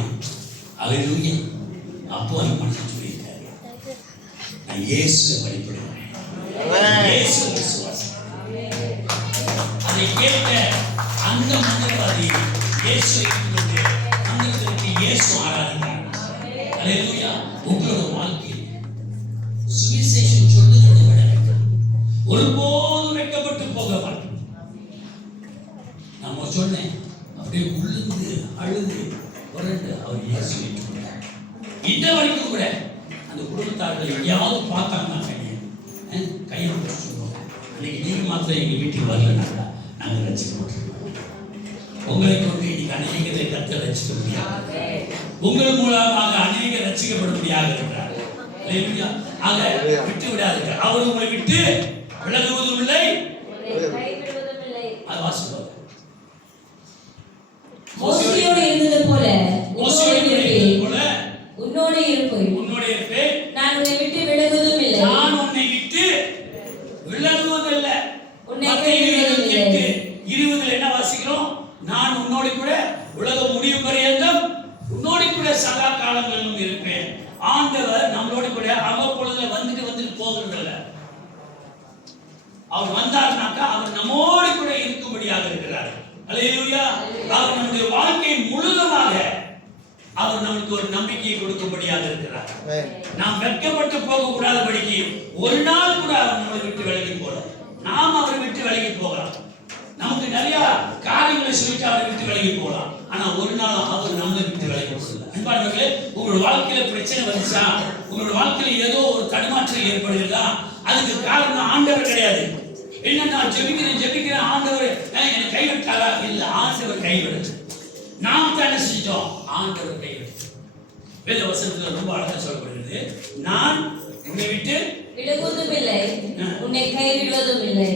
அல்லேலூயா. அப்போ அந்த மனுஷன் சொல்லியிருக்காரு, நான் இயேசுவை வழிபடுகிறேன், இயேசு விசுவாசம். அதை கேட்ட அந்த மந்திரவாதி இயேசுவை கொண்டு மந்திரத்திற்கு இயேசு ஆராதிக்கிறார். அல்லேலூயா. உங்களோட வாழ்க்கையில் சுவிசேஷம் சொல்லுகிறதை விட ஒருபோதும் வெட்கப்பட்டு போக மாட்டோம். நம்ம சொன்னேன் அப்படியே உள்ளுந்து அழுது புரண்டு அவர் இயேசுவை சொன்னார். இந்த வரைக்கும் கூட அந்த குடும்பத்தார்கள் எங்கேயாவது பார்த்தாங்கன்னா கையை பிடிச்சி சொல்லுவாங்க, அன்னைக்கு நீங்க மாத்திரம் எங்க வீட்டுக்கு வரலனாக்கா நாங்கள் ரசிக்கப்பட்டிருக்கோம். உங்களை கொண்டு இன்னைக்கு அநேகத்தை கத்த ரசிக்க முடியாது, உங்கள் மூலமாக அநேக ரசிக்கப்பட முடியாது என்றார். ஆக விட்டு விடாது, அவர் உங்களை விட்டு விலகுவதும் இல்லை, அது வாசிப்பாங்க. மோசேயோடு இருந்தது போல உன்னோடு இருப்பேன், நான் உன்னை விட்டு விலகுவதும் இல்லை, நான் உன்னை விட்டு விலகுவதில்லை. உன்னை 20 என்ன வாசிக்கிறோம்? நான் உன்னோடு கூட உலகம் முடியும் பரியந்தம் உன்னோடு கூட சதா காலங்களிலும் இருப்பேன். ஆண்டவர் நம்மளோடு கூட அவ்வப்பொழுதுல வந்துட்டு போகிறதில்ல. அவர் வந்தார்னாக்கா அவர் நம்மோடு கூட இருக்கும்படியாக இருக்கிறார். அல்லேலூயா. அவர் நம்முடைய வாழ்க்கை முழுவதுமாக அவர் நமக்கு ஒரு நம்பிக்கையை கொடுக்கும்படியாக இருக்கிறார். நாம் வெட்கப்பட்டு போக கூடாதபடிக்கு ஒரு நாள் கூட அவர் நம்மளை விட்டு விலகி போகலாம். நாம் அவரை விட்டு விலகி போகலாம். நமக்கு நிறைய காரியங்களை சொல்லிட்டு அவரை விட்டு விலகி போகலாம். ஆனா ஒரு நாள் அவர் நம்மளை விட்டு விலகி போகல. அன்பானவர்களே, உங்களோட வாழ்க்கையில பிரச்சனை வந்துச்சா உங்களோட வாழ்க்கையில் ஏதோ ஒரு தடுமாற்றம் ஏற்படுகிறதா, அதுக்கு காரணம் ஆண்டவர் கிடையாது. என்ன நான் ஜெபிக்கிறேன் ஆண்டவர் என்னை கைவிட்டாரா? இல்ல, ஆண்டவர் கைவிடல. நாம் தானே செஞ்சோம், ஆண்டவர் கைவிடல. வேத வசனத்துல ரொம்ப அழகா சொல்லப்படுகிறது, நான் உன்னை விட்டு விலகுவதும் இல்லை, உன்னை கைவிடுவதும் இல்லை.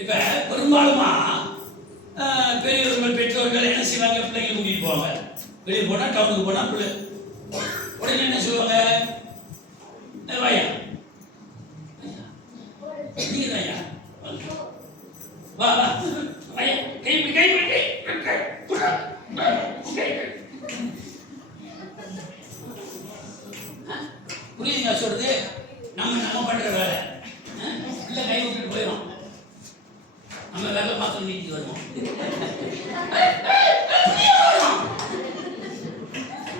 இப்ப பெரும்பாலுமா பெரியவர்கள் பெற்றோர்கள் என்ன செய்வாங்க, பிள்ளைங்க கூட்டிட்டு போவாங்க. வெளியே போனா, டவுனுக்கு போனா பிள்ளை உடனே என்ன சொல்லுவாங்க, வாயா நீங்க தாயா வா வா வாயா, புரியுதுங்க சொல்றது? நம்ம பண்ற வேலை இல்லை, கை விட்டுட்டு போயிடும். நம்ம வேலை மாத்திரம் நீட்டி வருவோம்.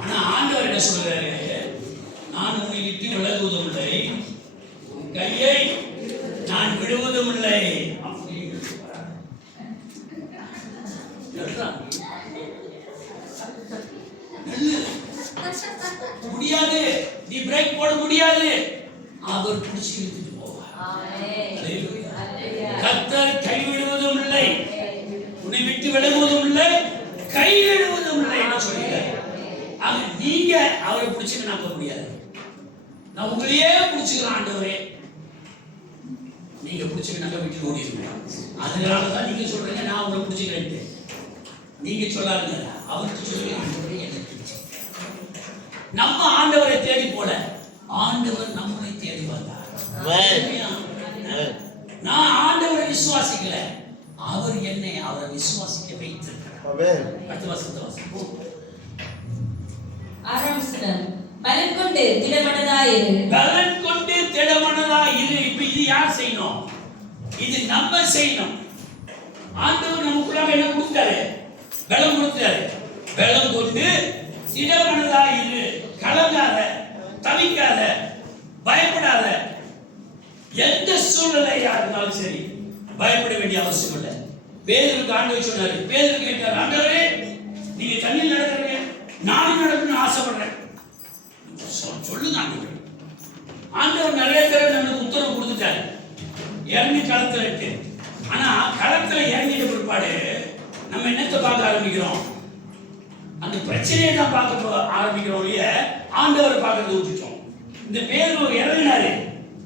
ஆனா ஆண்டவர் என்ன சொல்றாரு, நான் உன்னை விட்டு விலகுவதும் இல்லை, உன் கையை நான் விடுவதும் இல்லை. முடியாது, நீ பிரேக் போட முடியாது, அவர் பிடிச்சி இழுத்துட்டு போவார். கர்த்தர் கைவிடுவதும் இல்லை, உன்னை விட்டு விலகுவதும் இல்லை, கைவிடுவதும் இல்லை என்று சொல்கிறார். ஆக நீங்க அவரை பிடிச்சுக்க நம்ப முடியாது. நான் உங்களையே பிடிச்சுக்கிறேன் ஆண்டவரே, நீங்க பிடிச்சுக்க நம்ப விட்டு ஓடிடுங்க. அதனாலதான் நீங்க சொல்றீங்க நான் உங்களை பிடிச்சுக்கிறேன். நீங்க சொல்லாதீங்க, அவருக்கு சொல்லி ஆண்டவரே என்னை பிடிச்சு. நம்ம ஆண்டவரை தேடி போல, ஆண்டவர் நம்மளை தேடி வந்தார். நான் ஆண்டவரை விசுவாசிக்கல, அவர் என்னை அவரை விசுவாசிக்க வைத்திருக்கிறார். அடுத்த வசனத்தை வாசிப்போம். ஆரம்பிச்சேன். பலன் கொண்டு திடமனதாயிரு. பலன் கொண்டு திடமனதாயிரு. இப்ப இது யார் செய்யணும்? இது நம்ம செய்யணும். ஆண்டவர் நமக்குள்ளாக என்ன கொடுத்தாரு? பலம் கொடுத்தாரு. பலம் கொண்டு திடமனதாயிரு. கலங்காத, தவிக்காத, பயப்படாத. எந்த சூழ்நிலையா இருந்தாலும் சரி பயப்பட வேண்டிய அவசியம் இல்லை. பேதுருக்கு ஆண்டவர் சொன்னாரு, பேதுரு கேட்டார், ஆண்டவரே நீங்க தண்ணியில் நடக்கிறீங்க, நானும் நடக்கணும்னு ஆசைப்படுறேன், சொல்லுங்க ஆண்டவர். ஆண்டவர் நிறைய தடவை நம்மளுக்கு உத்தரவு கொடுத்துட்டாரு, இறங்கி களத்துல இருக்கு. ஆனா களத்துல இறங்கிட்ட பிற்பாடு நம்ம என்னத்தை பார்க்க ஆரம்பிக்கிறோம்? அந்த பிரச்சனையை தான் பார்க்க ஆரம்பிக்கிறோம் இல்லைய, ஆண்டவரை பார்க்கறது விட்டுட்டோம். இந்த பேதுரு இறங்கினாரு,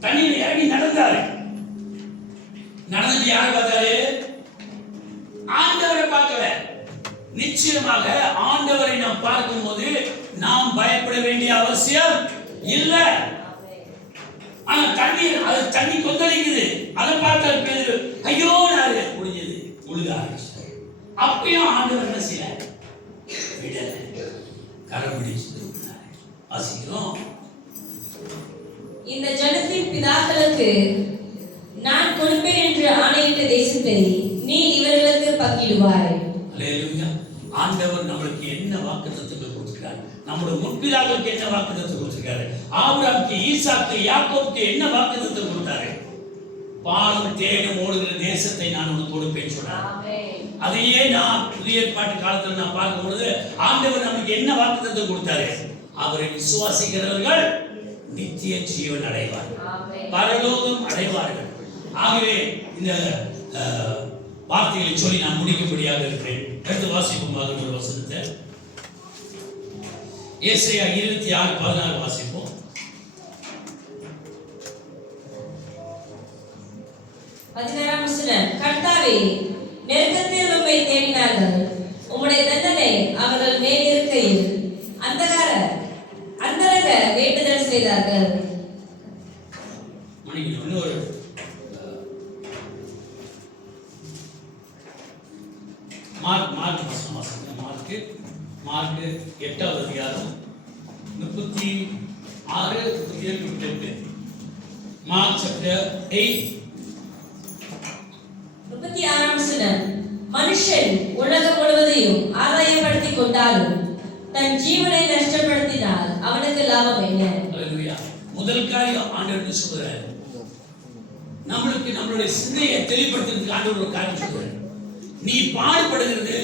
தண்ணியில் இறங்கி நடந்தாரு. நடந்து யாரை பார்த்தாரு? ஆண்டவரை பார்க்கல. நிச்சயமாக ஆண்டவரை நாம் பார்க்கும் போது நாம் பயப்பட வேண்டிய அவசியம் இல்லை. ஆனா தண்ணீர், அது தண்ணி கொந்தளிக்குது, அதை பார்த்தால் பேரு ஐயோ நாரு முடிஞ்சது, முழுக ஆரம்பிச்சு. அப்பயும் ஆண்டவர் என்ன செய்யல, விடல, கரம் பிடிச்சு வாசிக்கிறோம். இந்த ஜனத்தின் பிதாக்களுக்கு நான் கொடுப்பேன் என்று ஆணையிட்ட தேசத்தை நீ இவர்களுக்கு பங்கிடுவாய். அல்லேலூயா. ஆண்டவர் நம்மளுக்கு என்ன வாக்குத்தத்தங்கள் கொடுத்திருக்கார்? நம்முடைய முற்பிதாக்களுக்கு என்ன வாக்குத்தத்தம் கொடுத்திருக்காரு? ஆபிரகாமுக்கு, ஈசாக்கு, யாக்கோபுக்கு என்ன வாக்குத்தத்தம் கொடுத்தாரு? பாலும் தேனும் ஓடுகிற தேசத்தை நான் உனக்கு கொடுப்பேன்னு சொன்னார். அதையே நான் புதிய ஏற்பாட்டு காலத்துல நான் பார்க்கும் பொழுது ஆண்டவர் நமக்கு என்ன வாக்குத்தத்தம் கொடுத்தாரு? அவரை விசுவாசிக்கிறவர்கள் நித்திய ஜீவன் அடைவார்கள், பரலோகம் அடைவார்கள். ஆகவே இந்த வார்த்தைகளை சொல்லி நான் முடிக்கும்படியாக இருக்கிறேன். அடுத்து வாசிப்போம் ஒரு வசனத்தை. ஏசாயா 26:16 வாசிப்போம். கர்த்தாவே, நெருக்கத்தில் உம்மை தேடினார்கள், உம்முடைய தண்டனை அவர்கள் மேல் இருக்கையில் அந்தரங்க வேண்டுதல் செய்தார்கள். இன்னொரு மார்க் 8வது அதிகாரம் 36, 37, 38. மார்க் சாப்டர் 8 36 மனுஷன் உலகம் முழுவதையும் ஆதாயப்படுத்திக் கொண்டாலும் தன் ஜீவனை நஷ்டப்படுத்தினால் அவனுக்கு லாபம் என்ன? அல்லேலூயா. முதல் காரியம் ஆண்டவர் சொல்றாரு, நம்மளுடைய சிந்தையை தெளிவுபடுத்துறதுக்கு ஆண்டவர் ஒரு காரியம் சொல்றாரு. நீ பாடுபடுகிறது,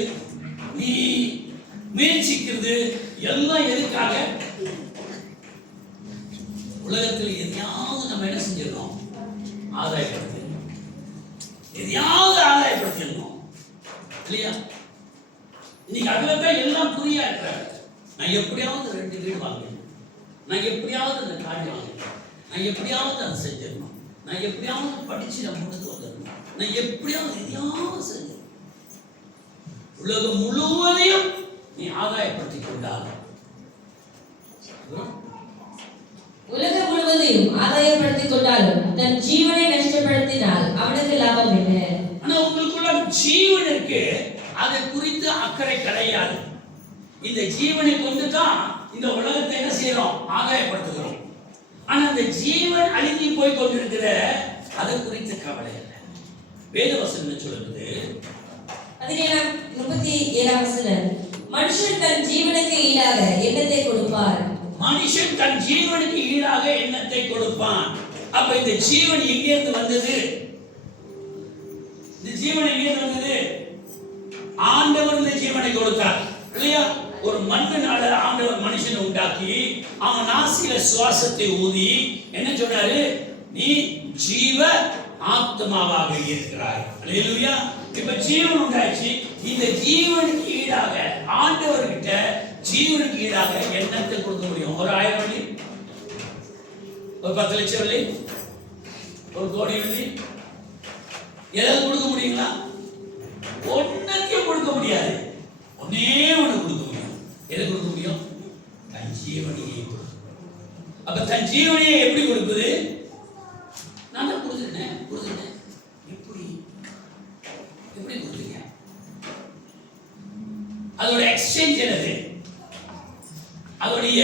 நீ முயற்சிக்கிறது எல்லாம் எதுக்காக? உலகத்தில் எதையாவது நம்ம என்ன செஞ்சிடணும்? ஆதாயப்படுத்திடணும். எதையாவது ஆதாயப்படுத்திடணும் இல்லையா? இன்னைக்கு அதுல தான் எல்லாம் புரியா இருக்கிறாங்க. நான் எப்படியாவது 2 வீடு வாங்கணும், நான் எப்படியாவது அந்த காரியம் வாங்கணும், நான் எப்படியாவது அதை செஞ்சிடணும், நான் எப்படியாவது படிச்சு நான் முன்னுக்கு வந்துடணும், நான் எப்படியாவது எதையாவது செஞ்சிடணும். உலகம் முழுவதையும் நீ ஆதாயப்படுத்திக் கொண்டால், உலகம் முழுவதையும் ஆதாயப்படுத்திக் கொண்டாலும் தன் ஜீவனை நஷ்டப்படுத்தினால் அவனுக்கு லாபம் என்ன? ஆனா உங்களுக்குள்ள ஜீவன் இருக்கு, அதை குறித்து அக்கறை கிடையாது. இந்த ஜீவனை கொண்டு தான் இந்த உலகத்தை என்ன செய்யறோம்? ஆதாயப்படுத்துகிறோம். ஆனா அந்த ஜீவன் அழிஞ்சு போய் கொண்டிருக்கிற அதை குறித்து கவலை இல்லை. வேதவசனம் சொல்லுது 37ஆம் வசனம், மனுஷன் தன் ஜீவனுக்கு ஈடாக எண்ணத்தை கொடுப்பார். மனுஷன் தன் ஜீவனுக்கு ஈடாக எண்ணத்தை கொடுப்பான். அப்ப இந்த ஜீவன் எங்கிருந்து வந்தது? இந்த ஜீவன் எங்கிருந்து வந்தது? ஆண்டவர் இந்த ஜீவனை கொடுத்தார் இல்லையா? ஒரு மண்ணினால ஆண்டவர் மனுஷனை உண்டாக்கி அவன் நாசியில சுவாசத்தை ஊதி என்ன சொன்னாரு? நீ ஜீவ ஆத்மாவாக இருக்கிறாய். அல்லேலூயா. இப்ப ஜீவன் உண்டாச்சு. இந்த ஜீவனுக்கு ஈடாக ஆண்டவர்கிட்ட ஜீவனுக்கு ஈடாக எண்ணத்தை கொடுக்க முடியும். ஒரு 1000 வெள்ளி, ஒரு 10 லட்சம் வெள்ளி, ஒரு கோடி வெள்ளி, ஏதாவது கொடுக்க முடியுங்களா? ஒன்னையும் கொடுக்க முடியாது. ஒன்னே ஒண்ணு கொடுக்க முடியும். எதை கொடுக்க முடியும்? தன் ஜீவனையே. அப்ப தன் ஜீவனையே எப்படி கொடுக்குது? நான் தான் கொடுத்துட்டேன். எப்படி எப்படி கொடுத்தீங்க? அதோட எக்ஸ்சேஞ்ச் என்னது? அதோடைய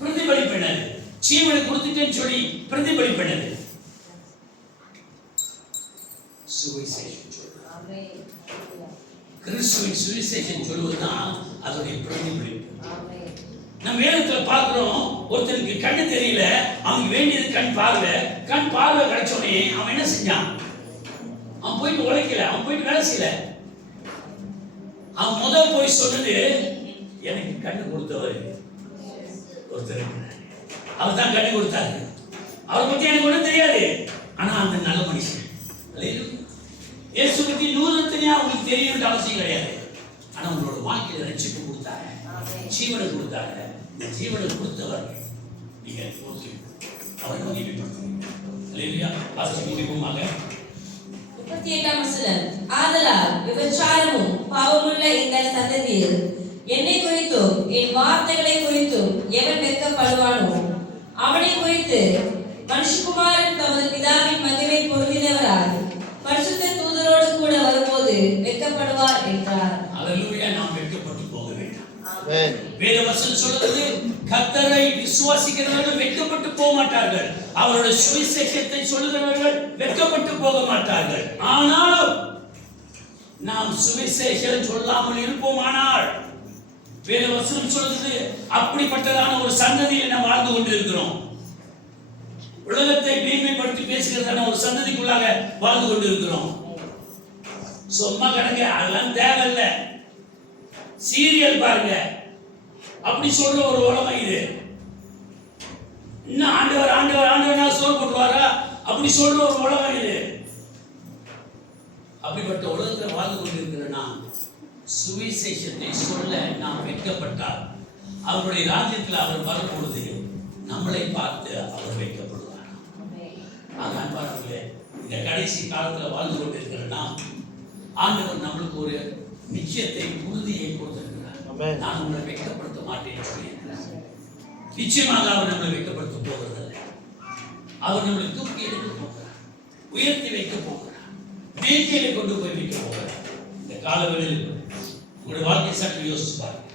பிரதிபலிப்பு என்னது? ஜீவனை கொடுத்துட்டேன்னு சொல்லி பிரதிபலிப்பு என்னது? சுவிசேஷம் சொல்றது. கிறிஸ்துவின் சுவிசேஷம் சொல்வதுதான் அதோடைய பிரதிபலிப்பு. நம்ம வேதத்துல பார்க்கிறோம், ஒருத்தருக்கு கண்ணு தெரியல, அவனுக்கு வேண்டியது கண் பார்வை கிடைச்சோடனே அவன் என்ன செஞ்சான்? அவன் போயிட்டு உழைக்கல, அவன் போயிட்டு வேலை செய்யல. அவன் முதல் போய் சொன்னது, எனக்கு கண்ணு கொடுத்தவர் ஒருத்தர், அவர் தான் கண்ணு கொடுத்தாரு. அவரை பத்தி எனக்கு ஒன்றும் தெரியாது, ஆனா அந்த நல்ல மனுஷன். இயேசு பத்தி 100 அவங்களுக்கு தெரியணும்னு அவசியம் கிடையாது. ஆனா உங்களோட வாழ்க்கையில ரட்சிப்பு கொடுத்தாரு, ஜீவனை கொடுத்தாரு. இந்த ஜீவனை கொடுத்தவர் நீங்க அவரை மகிமைப்படுத்துங்க. அல்லேலூயா. வாசிச்சு முடிப்போமாக. 38ஆம் வசனம், ஆதலால் விபச்சாரமும் பாவமுள்ள இந்த சந்ததியில் என்னை குறித்தும் என் வார்த்தைகளை குறித்தும் எவன் வெட்கப்படுவானோ அவனை குறித்து மனுஷகுமாரன் தமது பிதாவின் மகிமை பொருந்தினவராய் பரிசுத்த தூதரோடு கூட வரும்போது வெட்கப்படுவார் என்றார். அல்லேலூயா. நாம் வெட்கப்பட்டு போக வேண்டாம். ஆமென். வேதவசனம் சொல்கிறது, கர்த்தரை விசுவாசிக்கிறவர்கள் வெட்கப்பட்டு போக மாட்டார்கள். அவருடைய சுவிசேஷத்தை சொல்லுகிறவர்கள் வெட்கப்பட்டு போக மாட்டார்கள். ஆனாலும் நாம் சுவிசேஷம் சொல்லாமல் இருப்போமானால் வேதவசனம் சொல்கிறது, அப்படிப்பட்டதான ஒரு சந்ததியில் நாம் வாழ்ந்து கொண்டு இருக்கிறோம். உலகத்தை மேன்மைப்படுத்தி பேசுகிறதான ஒரு சந்ததிக்குள்ளாக வாழ்ந்து கொண்டு இருக்கிறோம். சும்மா கிடங்க, அதெல்லாம் தேவையில்லை. சீரியல் பாருங்க, அப்படி சொல்ற ஒரு உலகம் இது. இன்னும் ஆண்டவர் ஆண்டவர் ஆண்டவர் சோறு போட்டுவாரா? அப்படி சொல்ற ஒரு உலகம் இது. அப்படிப்பட்ட உலகத்தில் வாழ்ந்து கொண்டிருக்கிற நாம் சுவிசேஷத்தை சொல்ல நாம் வெட்கப்பட்டால் அவருடைய ராஜ்யத்தில் அவர் வரும்பொழுது நம்மளை பார்த்து அவர் வெட்கப்படுவார். அன்பானவர்களே, இந்த கடைசி காலத்தில் வாழ்ந்து கொண்டிருக்கிற நாம் ஆண்டவர் நம்மளுக்கு ஒரு நிச்சயத்தை, உறுதியை கொடுத்திருக்கிறார். நான் உங்களை வெட்கப்படுத்த மாட்டேன் சொல்லியிருக்கிறார். நிச்சயமாக அவர் நம்மளை வெட்கப்படுத்த போகிறதில்லை. அவர் நம்மளை தூக்கி எடுக்க போகிறார், உயர்த்தி வைக்க போகிறார், மேன்மையில கொண்டு போய் வைக்க போகிறார். இந்த காலவெளியில் உங்களுடைய வாழ்க்கை சற்று யோசிச்சு பாருங்க.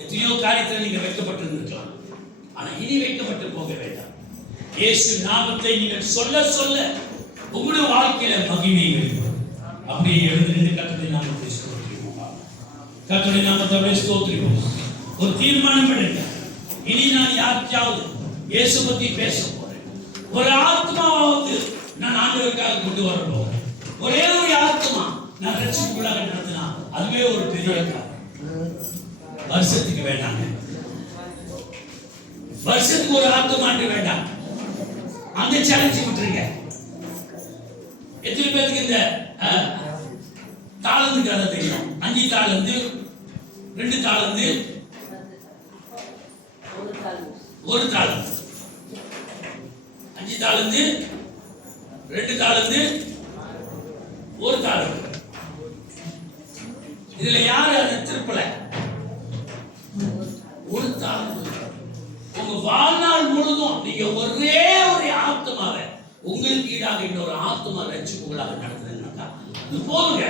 எத்தனையோ காரியத்தில் நீங்க வைக்கப்பட்டிருந்திருக்கலாம், ஆனா இனி வைக்கப்பட்டு போக வேண்டாம். இயேசு நாமத்தை நீங்கள் சொல்ல சொல்ல உங்களுடைய வாழ்க்கையில மகிமை வெளிப்படும். அப்படியே எழுந்து நின்று கர்த்தருடைய நாமத்தை ஸ்தோத்திரிப்போம். கர்த்தருடைய நாமத்தை ஸ்தோத்திரிப்போம். ஒரு தீர்மானம் எடுங்க, இனி நான் யாருக்காவது இயேசு பத்தி பேச போறேன். ஒரு ஆத்மாவாவது நான் ஆண்டவருக்காக கொண்டு வர போறேன். ஒரே ஒரு ஆத்மா நான் ரட்சிப்புக்குள்ளாக நடத்தினா அதுவே ஒரு பெரிய காரியம். வருஷத்துக்கு வேண்டாங்க, வருஷத்துக்கு ஒரு ஆத்துமாண்டு வேண்டாம், அந்த சேலஞ்ச் விட்டுருங்க. எத்தனை பேருக்கு இந்த தாளந்து கதை தெரியும்? 5 தாளந்து, 2 தாளந்து, 1 தாளந்து. 5 தாளந்து, 2 தாளந்து, 1 தாளந்து. இதுல யாரு அதை திருப்பல? 1 தாளந்து. உங்க வாழ்நாள் முழுதும் நீங்க ஒரே ஒரு ஆத்மாவை உங்களுக்கு ஈடாக இன்னொரு ஆத்மா ரட்சிப்புகளாக நடத்துறீங்கன்னாக்கா அது போதுங்க,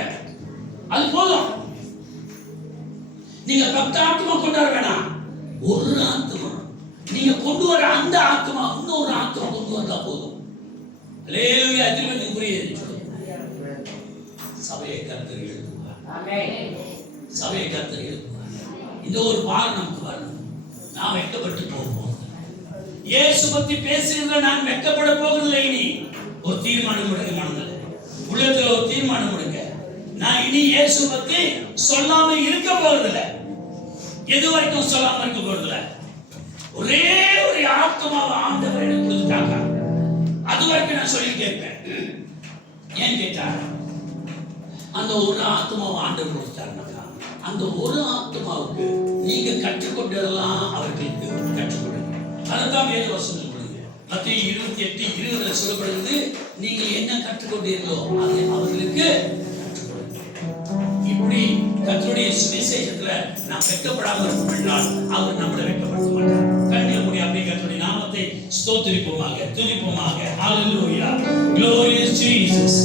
அது போதும். நீங்க 10 ஆத்மா கொண்டு வர வேணாம், ஒரு ஆத்மா நீங்க கொண்டு வர அந்த ஆத்மா இன்னொரு ஆத்மா கொண்டு வந்தா போதும். அல்லேலூயா. அதில் புரியுது. சபையை கர்த்தர் எழுதுவார், சபையை கர்த்தர் எழுதுவார். இந்த ஒரு பாரம் நமக்கு வரணும். நான் வெட்கப்பட்டு போவோம். இயேசு பத்தி பேசுகிற நான் வெட்கப்பட போகிறதில்லை. இனி ஒரு தீர்மானம் எடுங்க, மனதில் உள்ளத்துல ஒரு தீர்மானம் எடுங்க. நான் இனி இயேசு பத்தி சொல்லாம இருக்க போறதில்லை. எது வரைக்கும் சொல்லாம இருக்க போறதில்லை. ஒரே ஒரு ஆத்மாவை ஆண்டவர் எனக்கு கொடுத்துட்டாங்க, அது வரைக்கும் நான் சொல்லிட்டே இருப்பேன். ஏன் கேட்டா, அந்த ஒரு ஆத்மாவை ஆண்டவர் கொடுத்தாருனாக்கா அந்த ஒரு ஆத்மாவுக்கு நீங்க கற்றுக்கொண்டதெல்லாம் அவர்களுக்கு கற்றுக் கொடுங்க. அதுதான் வேத வசனம் சொல்லுது. மத்தேயு 28:20 சொல்லப்படுகிறது, நீங்கள் என்ன கற்றுக்கொண்டீர்களோ அதை அவர்களுக்கு கற்றுக் கொடுங்க. இப்படி கர்த்தருடைய சுவிசேஷத்துல நாம் வெட்கப்படாமல் இருப்போம்னால் அவர் நம்மளை வெட்கப்படுத்த மாட்டார். கண்ணில் மூடி அப்படியே கர்த்தருடைய நாமத்தை ஸ்தோத்திரிப்போமாக, துதிப்போமாக. ஹalleluya, glorious Jesus.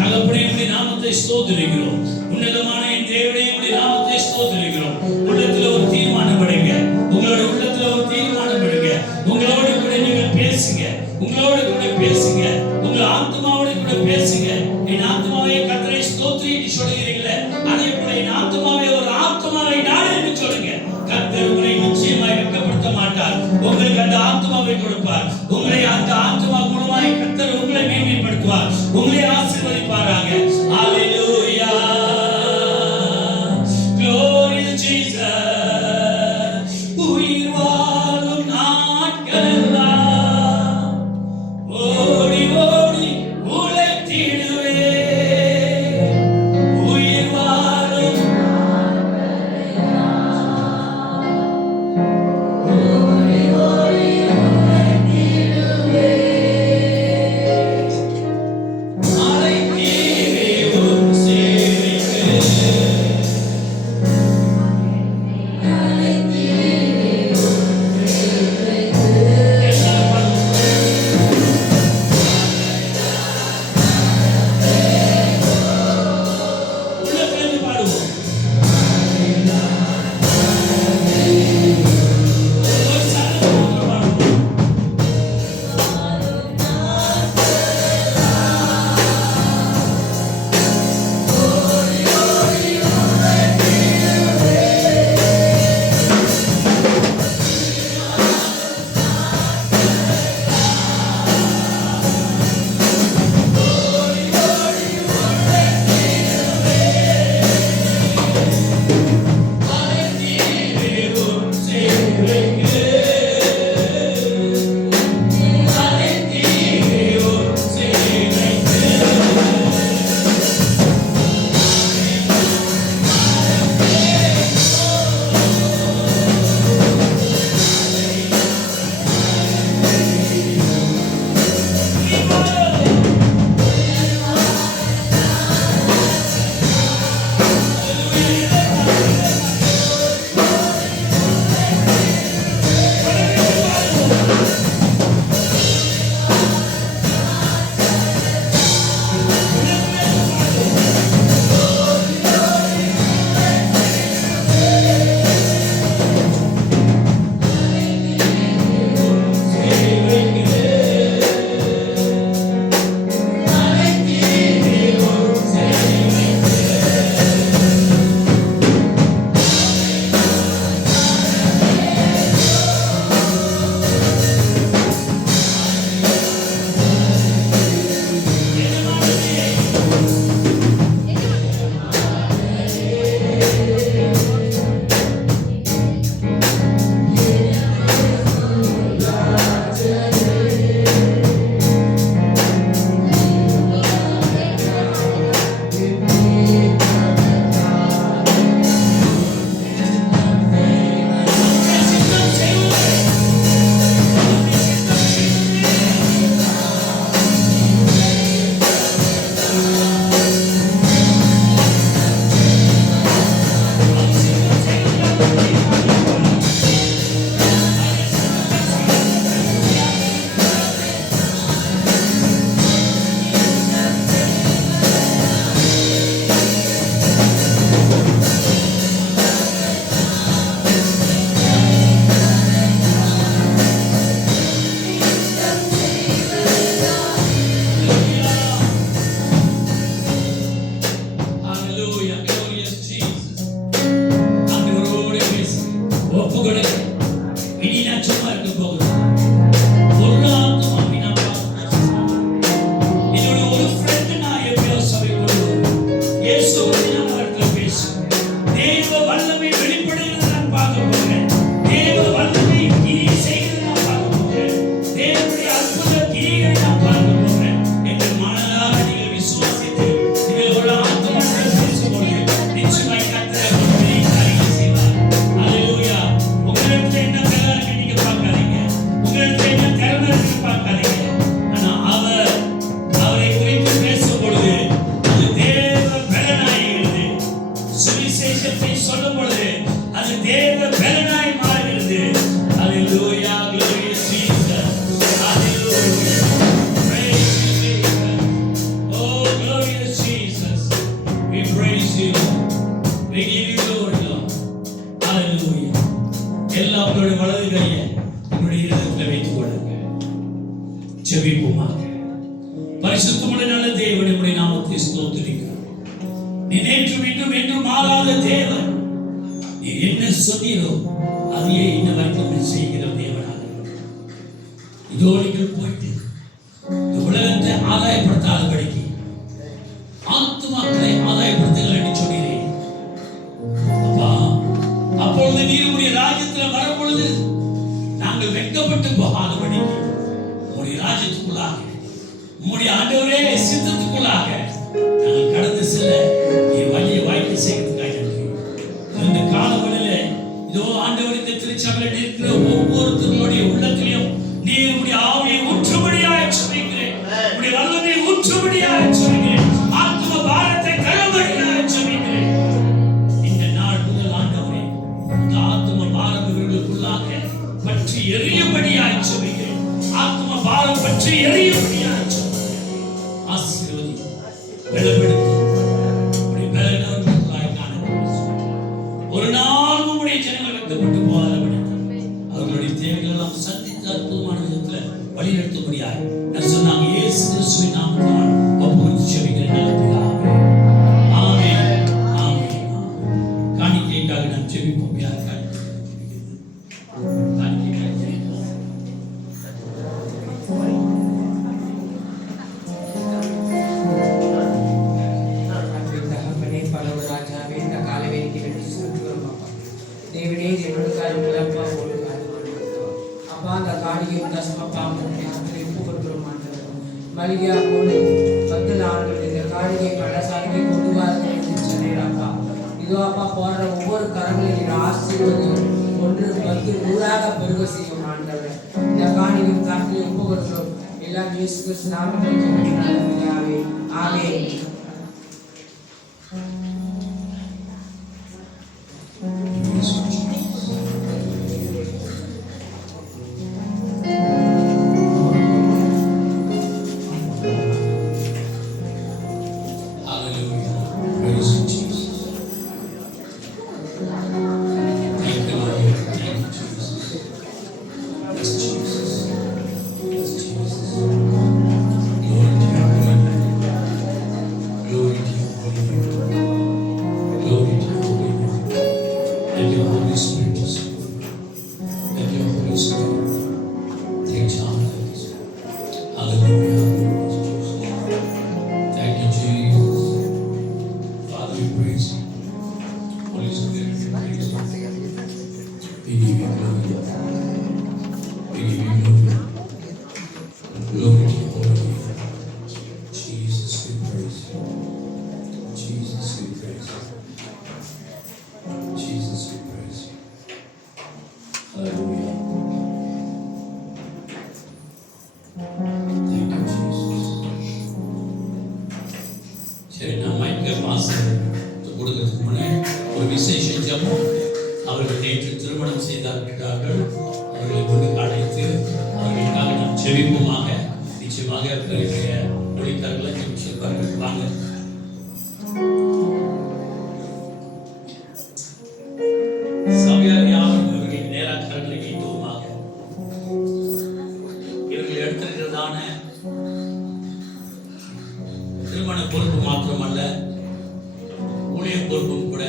தகப்பனே உம்முடைய நாமத்தை ஸ்தோத்திரிக்கிறோம். உன்னதமான என் தேவனே உம்முடைய நாமத்தை ஸ்தோத்திரிக்கிறோம். உள்ளத்துல ஒரு தீர்மானம் எடுங்க, உங்களோட உள்ளத்துல ஒரு தீர்மானம் எடுங்க. உங்களோட கூட நீங்கள் பேசுங்க, உங்களோட கூட பேசுங்க, உங்க ஆத்மாவோட கூட பேசுங்க. என் ஆத்மாவை கர்த்தரை ஸ்தோத்திரி என்று சொல்கிறீங்களே, அதே போல என் ஆத்மாவை ஒரு ஆத்மாவை நாடு என்று சொல்லுங்க. கர்த்தர் உங்களை நிச்சயமாய் வெட்கப்படுத்த மாட்டார். உங்களுக்கு அந்த ஆத்மாவை கொடுப்பார். உங்களை அந்த ஆத்மா மூலமாய் கர்த்தர் உங்களை மேன்மைப்படுத்துவார், உங்களை ஆசீர்வதிப்பாராக. ஹalleluya, glory to Jesus. உயிர் வாழும் நாட்களெல்லாம் ஓடி ஓடி உழைத்திடுவே. உயிர் வாழும் ஓடி ஓடி உழைத்திடுவே. அழைத்தீரே பரிசுத்தமுள்ள நல்ல தேவனே, உம்முடைய நாமத்தை ஸ்தோத்திரிக்கிறோம். நீ நேற்றும் இன்றும் என்றும் மாறாத தேவன். நீ என்ன சொன்னீரோ அதையே இன்ன வரைக்கும் செய்கிற தேவனாக. இதோ நீங்கள் போயிட்டு இந்த உலகத்தை ஆதாயப்படுத்தாதபடிக்கு ஆத்துமாக்களை ஆதாயப்படுத்துங்கள் என்று சொன்னீரேன். அப்பா, அப்பொழுது நீர் உம்முடைய ராஜ்யத்தில் வரும்பொழுது நாங்கள் வெட்கப்பட்டு போகாதபடிக்கு உம்முடைய ராஜ்யத்துக்குள்ளாக, உம்முடைய ஆண்டவரே சித்தத்துக்குள்ளாக நாங்கள் கடந்து செல்ல நீர் வழியை வாய்ப்பு செய்கிறதுக்காக நன்றி. இந்த காலவெளியிலே இதோ ஆண்டவர் இந்த திருச்சபையில் இருக்கிற ஒவ்வொருத்தருடைய உள்ளத்திலையும் நீர் உம்முடைய ஆவியை ஊற்றும்படியாக ஜெபிக்கிறேன். உம்முடைய வல்லமையை ஊற்றும்படியாக ஜெபிக்கிறேன். ஆத்தும பாரத்தை தரும்படியாக ஜெபிக்கிறேன். இந்த நாள் முதல் ஆண்டவரே, இந்த ஆத்தும பாரம் இவர்களுக்குள்ளாக பற்றி எரியும்படியாக ஜெபிக்கிறேன். ஆத்தும பாரம் பற்றி எரியும்படியாக ஜெபிக்கிறேன். ஆசீர்வதி, பலப்படுத்து. உம்முடைய பலனவர்களுக்குள்ளாக காணப்படுகிறது. ஒரு நாள் உம்முடைய ஜனங்கள் வெட்கப்பட்டு போகாதபடி அவர்களுடைய தேவைகள் எல்லாம் சந்தித்து அற்புதமான விதத்தில் வழிநடத்தும்படியாக நான் சொன்னாங்க. இயேசு கிறிஸ்துவின் நாமத்தினால் ஒப்புக்கொடுத்து ஜெபிக்கிறேன் நல்ல பிதாவே. ஆமென், ஆமென். காணிக்கைக்காக நாம் ஜெபிப்போம். யார் காணிக்கைக்காக ஜெபிப்போம்? தகப்பனே, பரவ ராஜாவே, இந்த காலவேளைக்கு வேண்டி சொல்கிறோம் அப்பா. தேவனே, என்னோட முழப்பா போடுங்க அப்பா. அந்த காடியை தஸ்மப்பா ஒப்பு கொடுக்கிறோம் ஆண்டவர். மளிகையா போடு 10 நாட்கள் இந்த காடியை பழசாக்கி கொண்டு வாருங்கள் என்று சொன்னேன் அப்பா. இதோ அப்பா, போடுற ஒவ்வொரு கரங்களையும் ஆசீர்வதியும் 1, 10, 100 பெருக செய்யும் ஆண்டவர். இந்த காணியும் தாக்கி ஒப்பு கொடுக்கிறோம். எல்லாம் இயேசு கிறிஸ்து நாமத்தில் ஜெபிக்கிறோம் பிதாவே. ஆமென். சரி, நான் மைக்கேல் மாஸ்டர் கொடுக்கிறதுக்கு முன்னாடி ஒரு விசேஷம் ஜெபம். அவர்கள் நேற்று திருமணம் செய்தார்கள். அவர்களை கொண்டு அழைத்து அவர்களுக்காக நாம் ஜெபிப்போமாக. நிச்சயமாக பெரிய ஒளிக்காரர்களை ஜெபிச்சிருப்பார்கள். வாங்க. சபையார் யாரும் இவர்கள் நேராக கரங்களை நீட்டுவோமாக. இவர்கள் எடுத்திருக்கிறதான திருமண பொறுப்பு மாத்திரமல்ல, ஊழிய பொறுப்பும் கூட.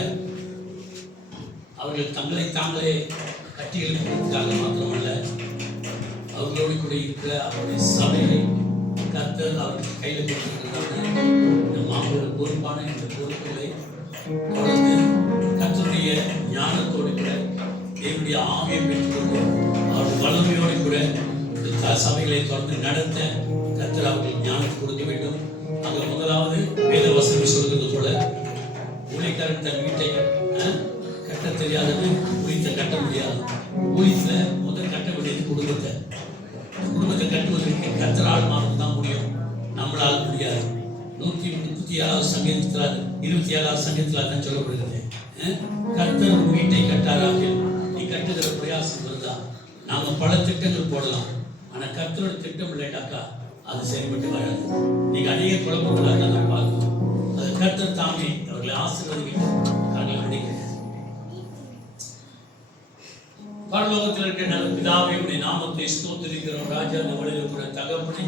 அவர்கள் தங்களை தாங்களே கட்டி எழுப்புவதற்காக மாத்திரமல்ல, அவர்களோடு கூட இருக்கிற அவருடைய சபையை கர்த்தர் அவர்கள் கையில் கொடுத்திருக்கிறார்கள். இந்த மாபெரும் பொறுப்பான இந்த பொறுப்புகளை தொடர்ந்து கர்த்தருடைய ஞானத்தோடு கூட, தேவனுடைய ஆவியை பெற்றுக்கொண்டு, அவருடைய வல்லமையோடு கூட இந்த சபைகளை தொடர்ந்து நடத்த கர்த்தர் அவர்கள் ஞானத்தை கொடுக்க வேண்டும். அங்க முதலாவது வேத வசனம் சொல்கிறது போல, ஊழியக்காரன் தன் வீட்டை கட்ட தெரியாதது ஊழியத்தை கட்ட முடியாது. ஊழியத்துல முதல் கட்ட வேண்டியது குடும்பத்தை. குடும்பத்தை கட்டுவதற்கு கர்த்தரால் மாற்றம் தான் முடியும், நம்மளால் முடியாது. 137 சங்கீதத்துல 27 சங்கீதத்துல தான் சொல்லப்படுகிறது. கர்த்தர் வீட்டை கட்டாராக நீ கட்டுகிற பிரயாசம் இருந்தா நாம பல திட்டங்கள் போடலாம். ஆனா கர்த்தரோட திட்டம் இல்லைட்டாக்கா அது செயல்பட்டு வராது. நீங்க அநேக குழப்பங்களாக நான் பார்க்கணும். அது கர்த்தர் தாமே அவர்களை ஆசீர்வதிக்க கரங்களை. பரலோகத்தில் இருக்கிற நல்ல பிதாவே, உடைய நாமத்தை ஸ்தோத்திரிக்கிறோம். ராஜா, இந்த வழியில் கூட தகப்பனே,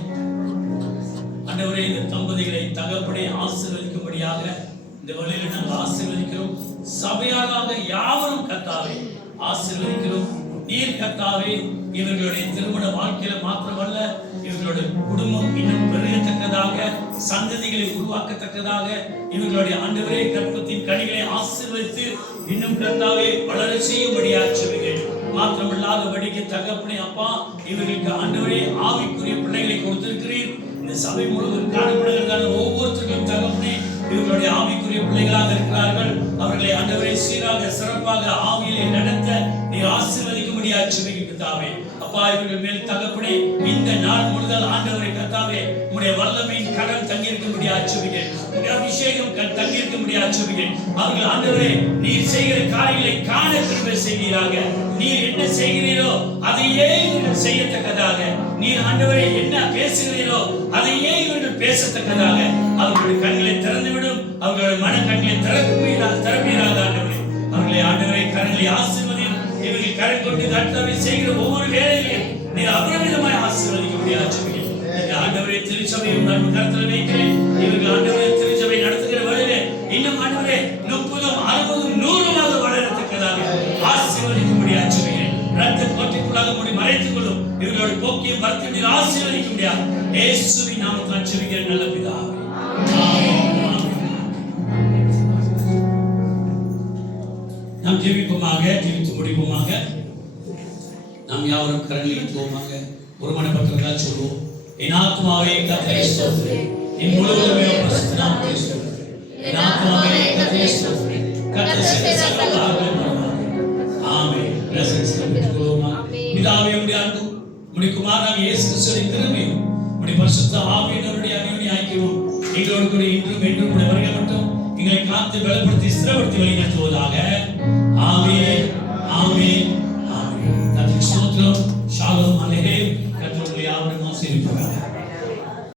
ஆண்டவரே இந்த தம்பதிகளை தகப்பனை ஆசீர்வதிக்கும்படியாக இந்த வழியில நாங்கள் ஆசீர்வதிக்கிறோம். சபையாக யாவரும் கர்த்தாவே ஆசீர்வதிக்கிறோம். நீர் கர்த்தாவே இவர்களுடைய திருமண வாழ்க்கையில மாத்திரமல்ல, இவர்களுடைய குடும்பம் இன்னும் பெருகத்தக்கதாக, சந்ததிகளை உருவாக்கத்தக்கதாக, இவர்களுடைய ஆண்டவரே கற்பத்தின் கனிகளை ஆசீர்வதித்து இன்னும் கர்த்தாவே வளர செய்யும்படியாக ஜெபிக்கிறேன். மாத்திரமல்லாதபடிக்கு தகப்பனே அப்பா, இவர்களுக்கு ஆண்டவரே ஆவிக்குரிய பிள்ளைகளை கொடுத்திருக்கிறீர். இந்த சபை முழுவதும் காணப்படுகிறதான ஒவ்வொருத்தருக்கும் தகப்பனே இவர்களுடைய ஆவிக்குரிய பிள்ளைகளாக இருக்கிறார்கள். அவர்களை ஆண்டவரே சீராக சிறப்பாக ஆவியிலே நடத்த நீர் ஆசீர்வதிக்கும்படியாக ஜெபிக்கிறேன். அப்பா, இவர்கள் மேல் தகப்பனே இந்த நாள் முழுவதும் ஆண்டவரை கர்த்தாவே உம்முடைய வல்லமையின் கரம் தங்கியிருக்கும்படியாக ஜெபிக்கிறேன். உம்முடைய அபிஷேகம் தங்கியிருக்கும்படியாக ஜெபிக்கிறேன். அவர்கள் ஆண்டவரே நீர் செய்கிற காரியங்களை காண கிருபை செய்வீராக. நீர் என்ன செய்கிறீரோ அதையே இவர்கள் செய்யத்தக்கதாக, நீர் ஆண்டவரே என்ன பேசுகிறீரோ அதையே இவர்கள் பேசத்தக்கதாக அவர்களுடைய கண்களை திறந்துவிடும். அவர்களுடைய மன கண்களை திறப்பீராக ஆண்டவரே. அவர்களை ஆண்டவரை கரங்களை ஆசீர்வதியும். இவர்கள் கரை கொண்டு கர்த்தாவே செய்கிற ஒவ்வொரு வேலையிலும் நீர் அபரிமிதமாய் ஆசீர்வதிக்க முடியாது. ஆண்டவரே திருச்சபையை நான் கருத்தில் வைக்கிறேன். இவர்கள் ஆண்டவரே திருச்சபை நடத்துகிற வழியிலே இன்னும் ஆண்டவரே 30, 60, 100 வளரத்தக்கதாக ஆசீர்வதிக்க முடியாது. ரத்த கோட்டைக்குள்ளாக மூடி மறைத்துக் கொள்ளும். இவர்களோட போக்கியும் பக்தி நீர் ஆசீர்வதிக்க முடியாது. இயேசுவின் நாமத்தில் ஜெபிக்கிறேன் நல்ல பிதாவே. நாம் ஜெபிப்போமாக, ஜெபித்து முடிப்போமாக. நாம் யாவரும் கரங்களை ஏற்றுவோமாக. ஒரு மனப்பட்டவர்களாக சொல்வோம். என் ஆத்மாவே கர்த்தரை ஸ்தோத்திரி, என் முழுவதுமே பரிசுத்த நாமத்தை ஸ்தோத்திரி. என் ஆத்மாவே கர்த்தரை ஸ்தோத்திரி, கர்த்தர் செய்த சகல காரியங்களையும் மறவாதே. ஆமென். பிரசன்னத்தில் பெற்றுக்கொள்வோமா. பிதாவே, உம்முடைய அன்பும் உம்முடைய குமாரனாகிய இயேசு கிறிஸ்துவின் கிருபையும் உம்முடைய பரிசுத்த ஆவியினருடைய அன்யோன்ய ஐக்கியமும் எங்களோடு கூட இன்றும் என்றும் கூட வருகை மட்டும் எங்களை காத்து பலப்படுத்தி ஸ்திரப்படுத்தி வழிநடத்துவதாக. ஆமென், ஆமென், ஆமென். கர்த்தருக்கு ஸ்தோத்திரம். ஷாலோம். அல்லேலூயா.